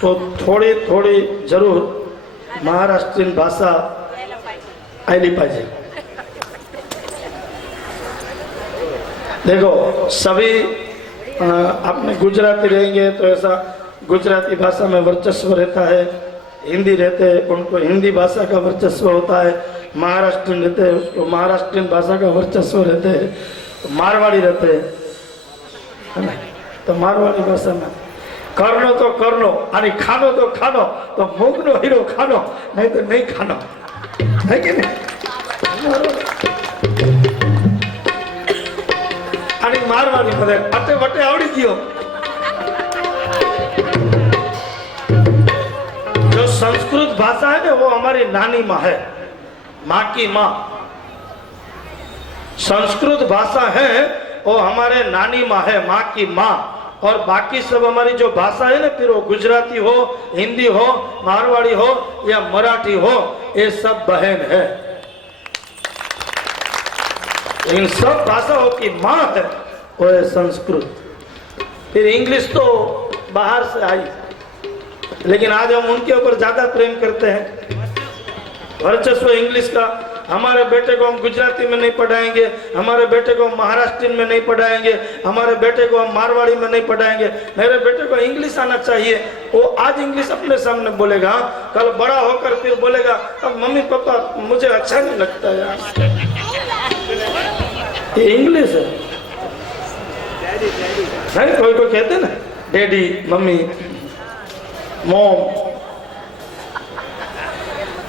तो थोड़ी थोड़ी जरूर महाराष्ट्रीयन भाषा आईली पाहिजे। देखो सभी अपने गुजराती रहेंगे तो ऐसा गुजराती भाषा में वर्चस्व रहता है, हिंदी रहते हैं उनको हिंदी भाषा का वर्चस्व होता है, महाराष्ट्रीयन रहते हैं उसको महाराष्ट्रीयन भाषा का वर्चस्व रहते हैं, तो मारवाड़ी रहते हैं, तो मारवाड़ी भाषा में करनो तो करनो आणि खानो तो खानो, तो मूगनो हीरो खानो नहीं तो नहीं खानो, है कि नहीं? आणि मारवाड़ी मध्ये अटे वटे आवड़ी गयो। जो संस्कृत भाषा है ना वो हमारी नानी माँ है, माँ की माँ। संस्कृत भाषा है वो हमारे नानी माँ है, माँ की माँ, और बाकी सब हमारी जो भाषा है ना, फिर वो गुजराती हो, हिंदी हो, मारवाड़ी हो या मराठी हो, ये सब बहन है। इन सब भाषाओं की माँ है वो है संस्कृत। फिर इंग्लिश तो बाहर से आई, लेकिन आज हम उनके ऊपर ज्यादा प्रेम करते हैं, वर्चस्व इंग्लिश का। हमारे बेटे को हम गुजराती में नहीं पढ़ाएंगे, हमारे बेटे को हम महाराष्ट्रीयन में नहीं पढ़ाएंगे, हमारे बेटे को हम मारवाड़ी में नहीं पढ़ाएंगे। मेरे बेटे को इंग्लिश आना चाहिए, वो आज इंग्लिश अपने सामने बोलेगा, कल बड़ा होकर फिर बोलेगा अब मम्मी पापा मुझे अच्छा नहीं लगता यार, ये इंग्लिश है। नहीं कोई कोई कहते ना डैडी मम्मी मॉम,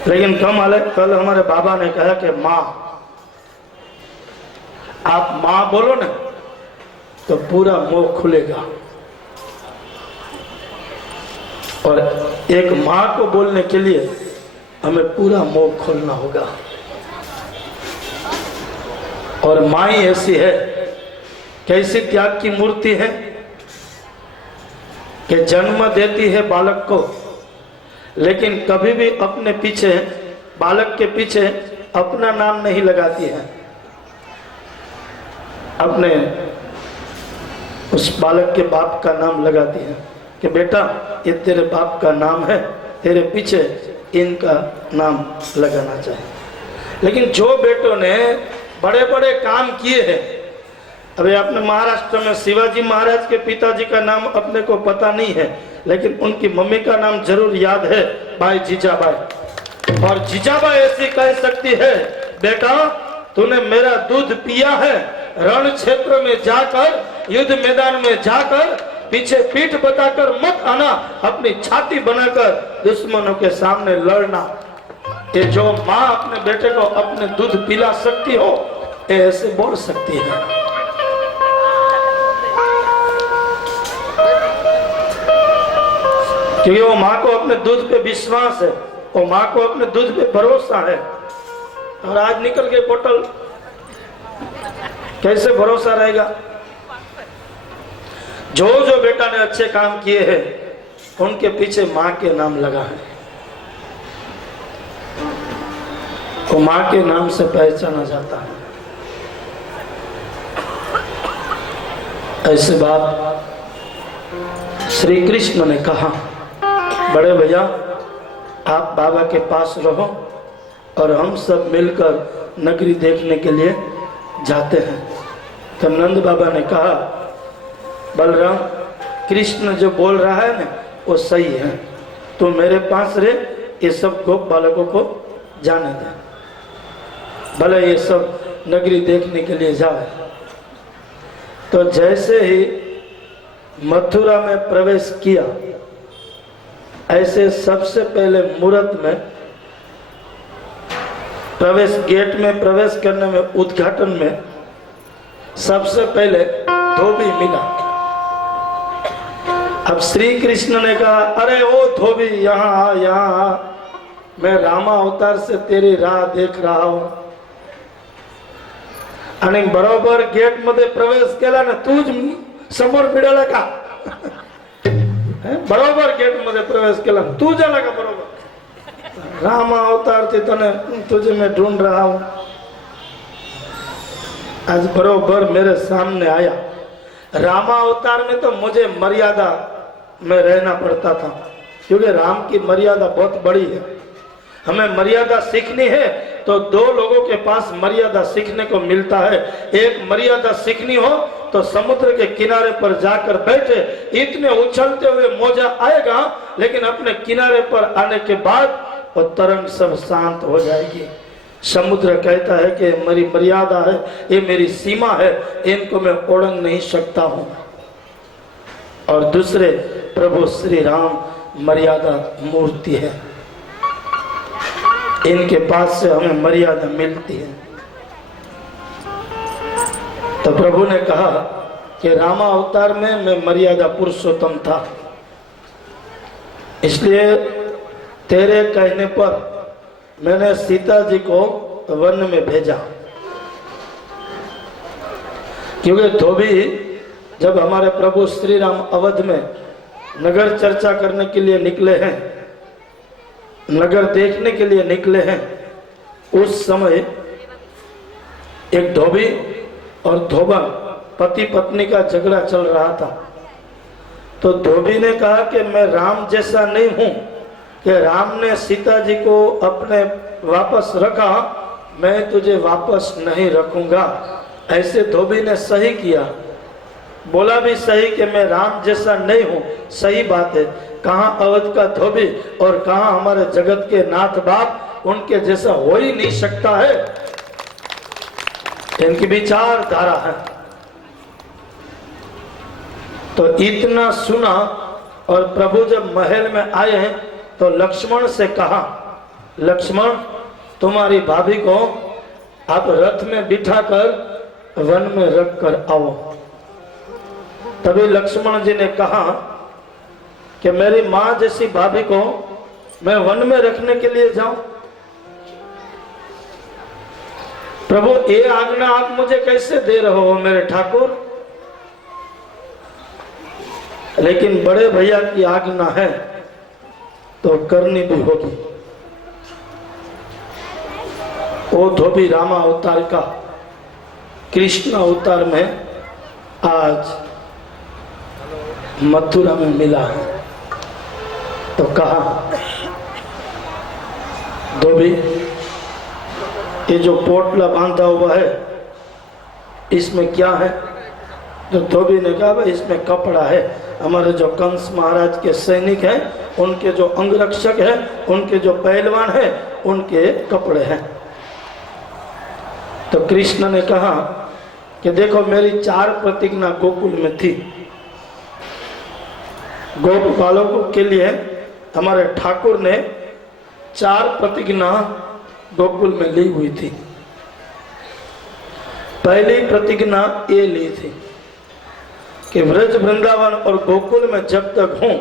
लेकिन कल हमारे बाबा ने कहा कि माँ, आप माँ बोलो ना तो पूरा मुंह खुलेगा, और एक माँ को बोलने के लिए हमें पूरा मुंह खोलना होगा। और माँ ही ऐसी है, कैसी त्याग की मूर्ति है कि जन्म देती है बालक को, लेकिन कभी भी अपने पीछे बालक के पीछे अपना नाम नहीं लगाती है, अपने उस बालक के बाप का नाम लगाती है कि बेटा ये तेरे बाप का नाम है, तेरे पीछे इनका नाम लगाना चाहिए। लेकिन जो बेटों ने बड़े बड़े काम किए हैं, अभी आपने महाराष्ट्र में शिवाजी महाराज के पिताजी का नाम अपने को पता नहीं है, लेकिन उनकी मम्मी का नाम जरूर याद है, भाई जीजाबाई। और जीजाबाई ऐसी कह सकती है, बेटा तूने मेरा दूध पिया है, रण क्षेत्र में जाकर, युद्ध मैदान में जाकर पीछे पीठ बताकर मत आना, अपनी छाती बनाकर दुश्मनों के सामने लड़ना। ये जो माँ अपने बेटे को अपने दूध पिला सकती हो, ये ऐसे बोल सकती है। क्योंकि वो माँ को अपने दूध पे विश्वास है, वो माँ को अपने दूध पे भरोसा है। और आज निकल गए बोतल, कैसे भरोसा रहेगा? जो जो बेटा ने अच्छे काम किए हैं, उनके पीछे माँ के नाम लगा है, वो माँ के नाम से पहचाना जाता है। ऐसे बात श्री कृष्ण ने कहा, बड़े भैया आप बाबा के पास रहो और हम सब मिलकर नगरी देखने के लिए जाते हैं। तो नंद बाबा ने कहा, बलराम कृष्ण जो बोल रहा है ना वो सही है, तो मेरे पास रहे, ये सब गोप बालकों को जाने दे, भले ये सब नगरी देखने के लिए जाए। तो जैसे ही मथुरा में प्रवेश किया, ऐसे सबसे पहले मुहूर्त में प्रवेश, गेट में प्रवेश करने में, उद्घाटन में सबसे पहले धोबी मिला। अब श्री कृष्ण ने कहा, अरे ओ धोबी यहाँ आ, यहाँ आ, मैं रामा अवतार से तेरी राह देख रहा हूं। आणि बरोबर गेट मध्ये प्रवेश केला ना, तूच समोर मिळाला का? बरोबर गेट मध्ये प्रवेश केला, तू झाला का? बरोबर रामा अवतार थे तने, तुझे मैं ढूंढ रहा हूं। आज बरोबर मेरे सामने आया। रामा अवतार में तो मुझे मर्यादा में रहना पड़ता था, क्योंकि राम की मर्यादा बहुत बड़ी है। हमें मर्यादा सीखनी है तो दो लोगों के पास मर्यादा सीखने को मिलता है। एक मर्यादा सीखनी हो तो समुद्र के किनारे पर जाकर बैठे, इतने उछलते हुए मौजा आएगा, लेकिन अपने किनारे पर आने के बाद वो तरंग सब शांत हो जाएगी। समुद्र कहता है कि मेरी मर्यादा है, ये मेरी सीमा है, इनको मैं ओढ़ नहीं सकता हूं। और दूसरे प्रभु श्री राम मर्यादा मूर्ति है, इनके पास से हमें मर्यादा मिलती है। तो प्रभु ने कहा कि रामा अवतार में मैं मर्यादा पुरुषोत्तम था, इसलिए तेरे कहने पर मैंने सीता जी को वन में भेजा। क्योंकि धोबी जब हमारे प्रभु श्री राम अवध में नगर चर्चा करने के लिए निकले हैं, नगर देखने के लिए निकले हैं, उस समय एक धोबी और धोबा पति पत्नी का झगड़ा चल रहा था। तो धोबी ने कहा कि मैं राम जैसा नहीं हूं कि राम ने सीता जी को अपने वापस रखा, मैं तुझे वापस नहीं रखूंगा। ऐसे धोबी ने सही किया, बोला भी सही कि मैं राम जैसा नहीं हूं, सही बात है। कहाँ अवध का धोबी और कहाँ हमारे जगत के नाथ बाप, उनके जैसा हो ही नहीं सकता है। इनकी विचारधारा है। तो इतना सुना और प्रभु जब महल में आए हैं तो लक्ष्मण से कहा, लक्ष्मण तुम्हारी भाभी को आप रथ में बिठाकर वन में रख कर आओ। तभी लक्ष्मण जी ने कहा कि मेरी माँ जैसी भाभी को मैं वन में रखने के लिए जाऊं? प्रभु ये आज्ञा आप मुझे कैसे दे रहे हो मेरे ठाकुर? लेकिन बड़े भैया की आज्ञा है तो करनी भी होगी। वो धोबी रामा अवतार का कृष्ण अवतार में आज मथुरा में मिला है। तो कहा, धोबी ये जो पोटला बांधा हुआ है इसमें क्या है? तो धोबी ने कहा भाई इसमें कपड़ा है, हमारे जो कंस महाराज के सैनिक हैं, उनके जो अंगरक्षक हैं, उनके जो पहलवान हैं, उनके कपड़े हैं। तो कृष्ण ने कहा कि देखो मेरी 4 प्रतिज्ञा गोकुल में थी, गोप बालकों के लिए हमारे ठाकुर ने 4 प्रतिज्ञा गोकुल में ली हुई थी। पहली प्रतिज्ञा ये ली थी कि ब्रज वृंदावन और गोकुल में जब तक हूं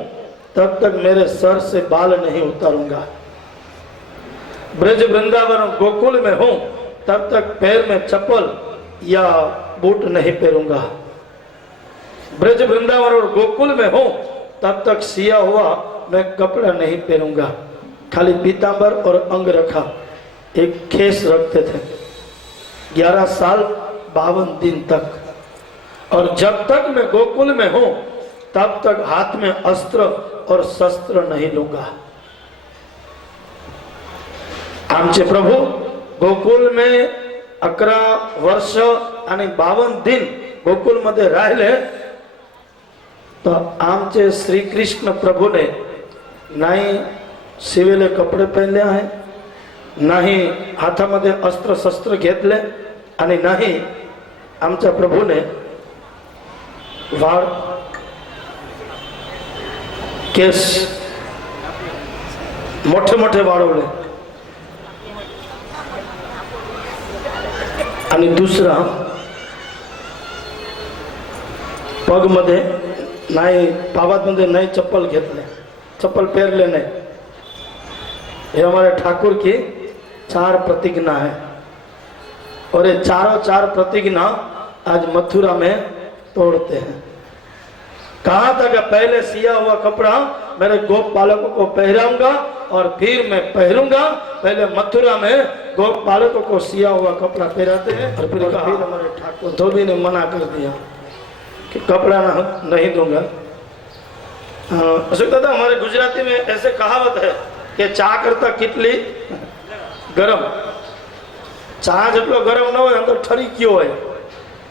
तब तक मेरे सर से बाल नहीं उतारूंगा। ब्रज वृंदावन और गोकुल में हूं तब तक पैर में चप्पल या बूट नहीं पहनूंगा। ब्रज वृंदावन और गोकुल में हूं तब तक सिया हुआ मैं कपड़ा नहीं पहनूंगा। खाली पीतांबर और अंग रखा, एक खेस रखते थे। 11 साल 52 दिन तक। और जब तक मैं गोकुल में हूं तब तक हाथ में अस्त्र और शस्त्र नहीं लूंगा। आमचे प्रभु गोकुल में 11 वर्ष आणि 52 दिन गोकुल मध्ये राहिले, तो आमचे श्री कृष्ण प्रभु ने नाही शिवेले कपडे पहनले आहे, नाही हातामध्ये अस्त्र शस्त्र घेतले आणि नाही आमच्या प्रभूने वाळ केस मोठे मोठे वाढवले। आणि दुसरा पग मध्ये नाही, पावात मध्ये नाही चप्पल घेतले, चप्पल पेरले नहीं। ये हमारे ठाकुर की 4 प्रतिज्ञा है। और ये चारों 4 प्रतिज्ञा आज मथुरा में तोड़ते हैं। कहा था कि पहले सिया हुआ कपड़ा मेरे गोप बालकों को पहराऊंगा और फिर मैं पहनूंगा। पहले मथुरा में गोप बालकों को सिया हुआ कपड़ा पहराते हैं और फिर हमारे ठाकुर धोबी ने मना कर दिया कि कपड़ा नहीं दूंगा। अशोक दादा, हमारे गुजराती में ऐसे कहावत है कि चा करता कितली गरम, चा જેટલો ગરમ ન હોય અંદર ઠરી ગયો હોય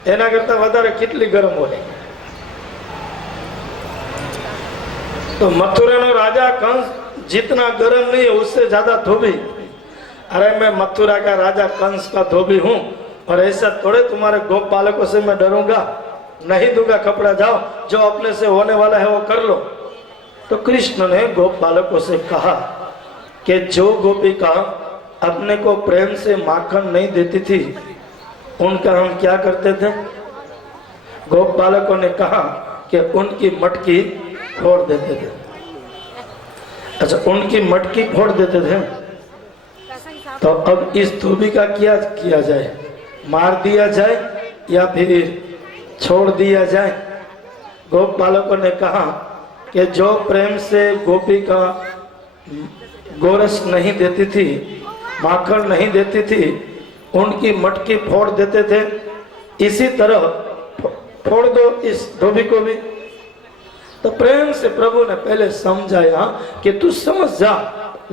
એના કરતા વધારે કેટલી ગરમ હોય। तो मथुरा नो राजा कंस जितना गर्म नहीं है उससे ज्यादा धोबी। अरे मैं मथुरा का राजा कंस का धोबी हूँ और ऐसा थोड़े तुम्हारे गोप बालकों से मैं डरूंगा, नहीं दूंगा कपड़ा, जाओ जो अपने से होने वाला है वो कर लो। तो कृष्ण ने गोप बालकों से कहा कि जो गोपिका अपने को प्रेम से माखन नहीं देती थी उनका हम क्या करते थे? गोप बालकों ने कहा कि उनकी मटकी फोड़ देते थे। अच्छा, उनकी मटकी फोड़ देते थे। तो अब इस धोबी का क्या किया जाए? मार दिया जाए या फिर छोड़ दिया जाए? गोप बालकों ने कहा कि जो प्रेम से गोपी का गोरस नहीं देती थी, माखन नहीं देती थी, उनकी मटकी फोड़ देते थे। इसी तरह फोड़ दो इस धोबी को भी। तो प्रेम से प्रभु ने पहले समझाया कि तू समझ जा,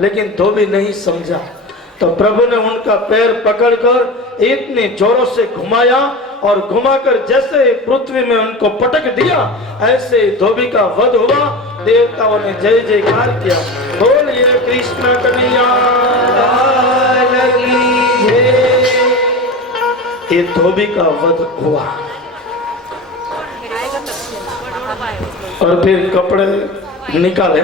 लेकिन धोबी नहीं समझा। तो प्रभु ने उनका पैर पकड़कर इतनी जोरों से घुमाया और घुमाकर जैसे पृथ्वी में उनको पटक दिया, ऐसे धोबी का वध हुआ। देवताओं ने जय जयकार किया, बोलिए कृष्ण कन्हैया की जय। ये धोबी का वध हुआ और फिर कपड़े निकाले।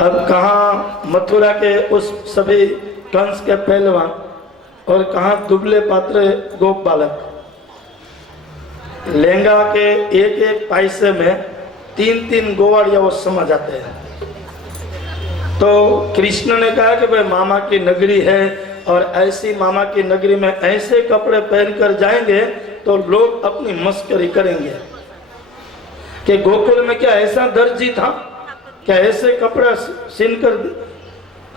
अब कहाँ मथुरा के उस सभी कंस के पहलवान और कहाँ दुबले पात्र गोप बालक। लहंगा के एक एक पैसे में 3-3 गोवाड़िया वो समझ आते हैं। तो कृष्ण ने कहा कि भाई मामा की नगरी है और ऐसी मामा की नगरी में ऐसे कपड़े पहनकर जाएंगे तो लोग अपनी मस्करी करेंगे कि गोकुल में क्या ऐसा दर्जी था, क्या ऐसे कपड़ा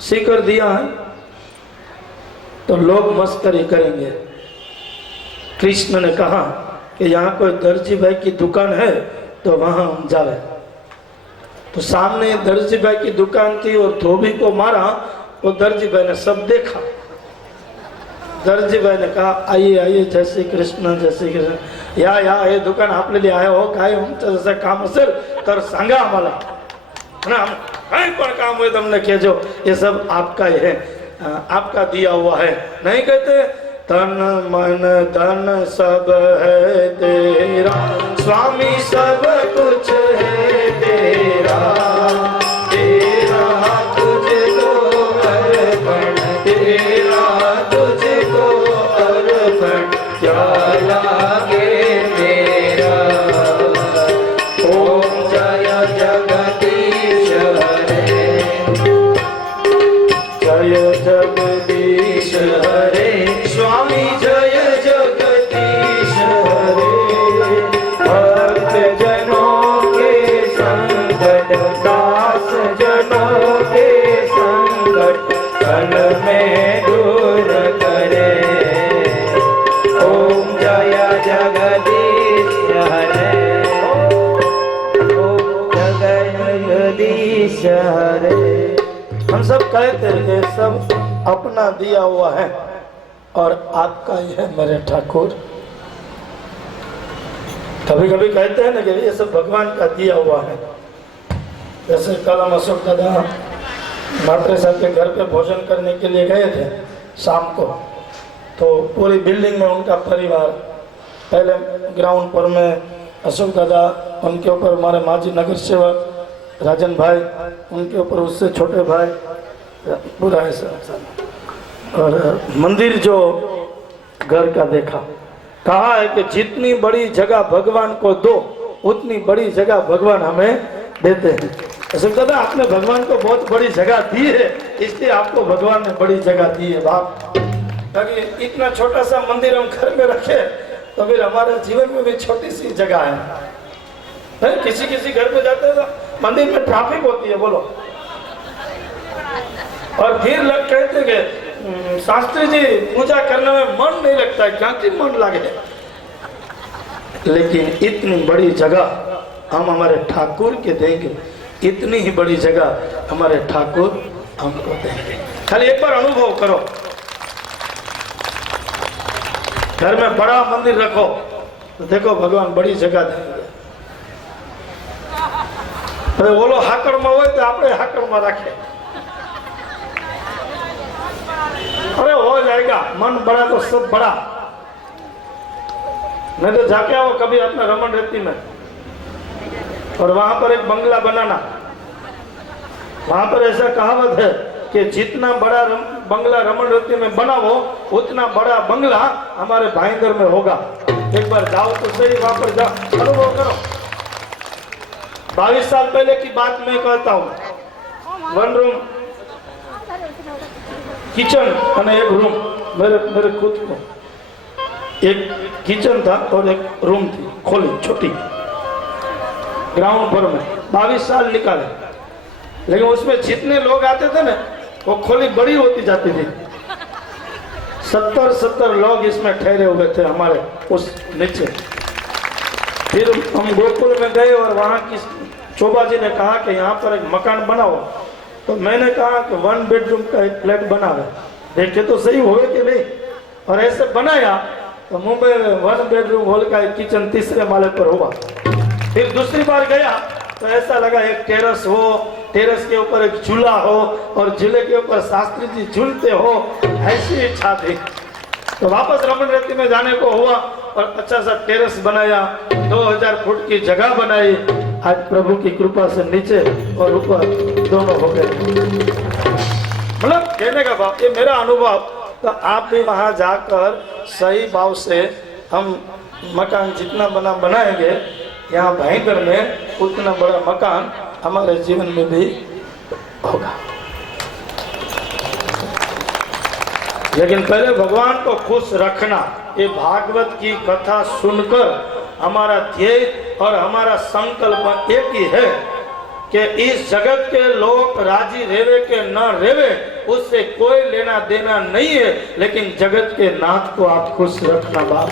सीकर दिया है, तो लोग मस्करी करेंगे। कृष्ण ने कहा कि यहाँ कोई दर्जी भाई की दुकान है तो वहां हम जावे। तो सामने दर्जी भाई की दुकान थी और धोबी को मारा। वो दर्जी भाई ने सब देखा दर्जी भाई ने कहा आइए आइए जय श्री कृष्ण जय श्री कृष्ण या हे दुकान आपल्याला आहे हो काय आमचं जसं काम असेल तर सांगा आम्हाला ना हम काही पण काम हो तुमने कहजो ये सब आपका ही है आपका दिया हुआ है नहीं कहते तन मन धन सब है तेरा स्वामी सब कुछ है तेरा तेरा तुझको अर्पण तेरा तुझको अर्पण क्या लागे मेरा ओम जय जगदीश हरे जय जगदीश हरे स्वामी जय जगदीश हरे भक्त जनों के संकट दास जनों के संकट कल में दूर करे ओम जय जगदीश हरे ओम जय जगदीश हरे। हम सब कहते हैं सब अपना दिया हुआ है और आपका ही है मेरे ठाकुर। कभी कभी कहते हैं ना कि ये सब भगवान का दिया हुआ है। जैसे कल हम अशोक दादा मात्रे साहब के घर पे भोजन करने के लिए गए थे शाम को, तो पूरी बिल्डिंग में उनका परिवार, पहले ग्राउंड पर में अशोक दादा, उनके ऊपर हमारे माजी नगर सेवक राजन भाई, उनके ऊपर उससे छोटे भाई, पूरा है सब। और मंदिर जो घर का देखा, कहा है कि जितनी बड़ी जगह भगवान को दो उतनी बड़ी जगह भगवान हमें देते हैं। अशोक दादा आपने भगवान को बहुत बड़ी जगह दी है, इसलिए आपको भगवान ने बड़ी जगह दी है बाप। ताकि इतना छोटा सा मंदिर हम घर में रखे तो फिर हमारे जीवन में भी छोटी सी जगह है। किसी किसी घर में जाते हैं तो मंदिर में ट्रैफिक होती है बोलो, और फिर लग कहते कि शास्त्री जी पूजा करने में मन नहीं लगता है, क्या कि मन लगे। लेकिन इतनी बड़ी जगह हम हमारे ठाकुर के देंगे, इतनी ही बड़ी जगह हमारे ठाकुर हमको देंगे। खाली एक बार अनुभव करो, घर में बड़ा मंदिर रखो तो देखो भगवान बड़ी जगह देंगे। अरे बोलो हाकड़ में हो तो आपने हाकड़ में रखे, अरे हो जाएगा। मन बड़ा तो सब बड़ा। नहीं तो जाके आओ कभी अपना रमन रेती में, और वहां पर एक बंगला बनाना। वहां पर ऐसा कहावत है कि जितना बड़ा बंगला रमन रेती में बनाओ उतना बड़ा बंगला हमारे भाईंदर में होगा। एक बार जाओ तो सही, वहां पर जाओ, अनुभव करो। 22 साल पहले की बात मैं कहता हूँ। 1 रूम किचन और एक रूम, मेरे खुद को एक किचन था और एक रूम थी खोली छोटी ग्राउंड फ्लोर में। 22 साल निकाले, लेकिन उसमें जितने लोग आते थे ना वो खोली बड़ी होती जाती थी। 70 लोग इसमें ठहरे हुए थे हमारे उस नीचे। फिर हम गोकुल में गए और वहाँ की चोबा जी ने कहा कि यहाँ पर एक मकान बनाओ, तो मैंने कहा कि 1 बेडरूम का एक फ्लैट बनाओ, देखे तो सही होगा कि नहीं। और ऐसे बनाया तो मुंबई में 1 बेडरूम हॉल का एक किचन 3रे माले पर हुआ। फिर दूसरी बार गया तो ऐसा लगा एक टेरेस हो, टेरेस के ऊपर एक झूला हो और झूले के ऊपर शास्त्री जी झूलते हो, ऐसी इच्छा थी। तो वापस रमन रेती में जाने को हुआ और अच्छा सा टेरेस बनाया, 2000 फुट की जगह बनाई। आज प्रभु की कृपा से नीचे और ऊपर दोनों हो गए। मतलब कहने का भाव, ये मेरा अनुभव। तो आप भी वहां जाकर सही भाव से हम मकान जितना बनाएंगे यहाँ भाईंदर में, उतना बड़ा मकान हमारे जीवन में भी होगा। लेकिन पहले भगवान को खुश रखना। ये भागवत की कथा सुनकर हमारा ध्येय और हमारा संकल्प एक ही है कि इस जगत के लोग राजी रेवे के न रेवे, उससे कोई लेना देना नहीं है, लेकिन जगत के नाथ को आप खुश रखना। बाप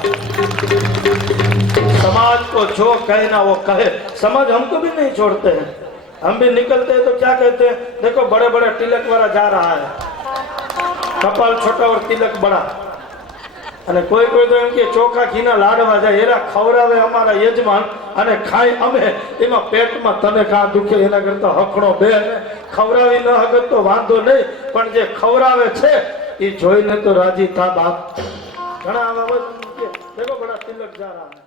समाज को जो कहना वो कहे, समाज हमको भी नहीं छोड़ते हैं। हम भी निकलते हैं तो क्या कहते हैं, देखो बड़े बड़े तिलक वाला जा रहा है, कपाल छोटा और तिलक बड़ा। અને કોઈ કોઈ તો એમ કે ચોખા ઘીના લાડવા જાય એરા ખવડાવે અમારા યજમાન અને ખાય અમે, એમાં પેટમાં તને કાં દુખે એના કરતા હકડો બે ને ખવડાવી ન હકત તો વાંધો નહીં, પણ જે ખવડાવે છે એ જોઈને તો રાજી થા બાપ. ઘણા આવા દેખો બડા તિલક જા રહા હૈ.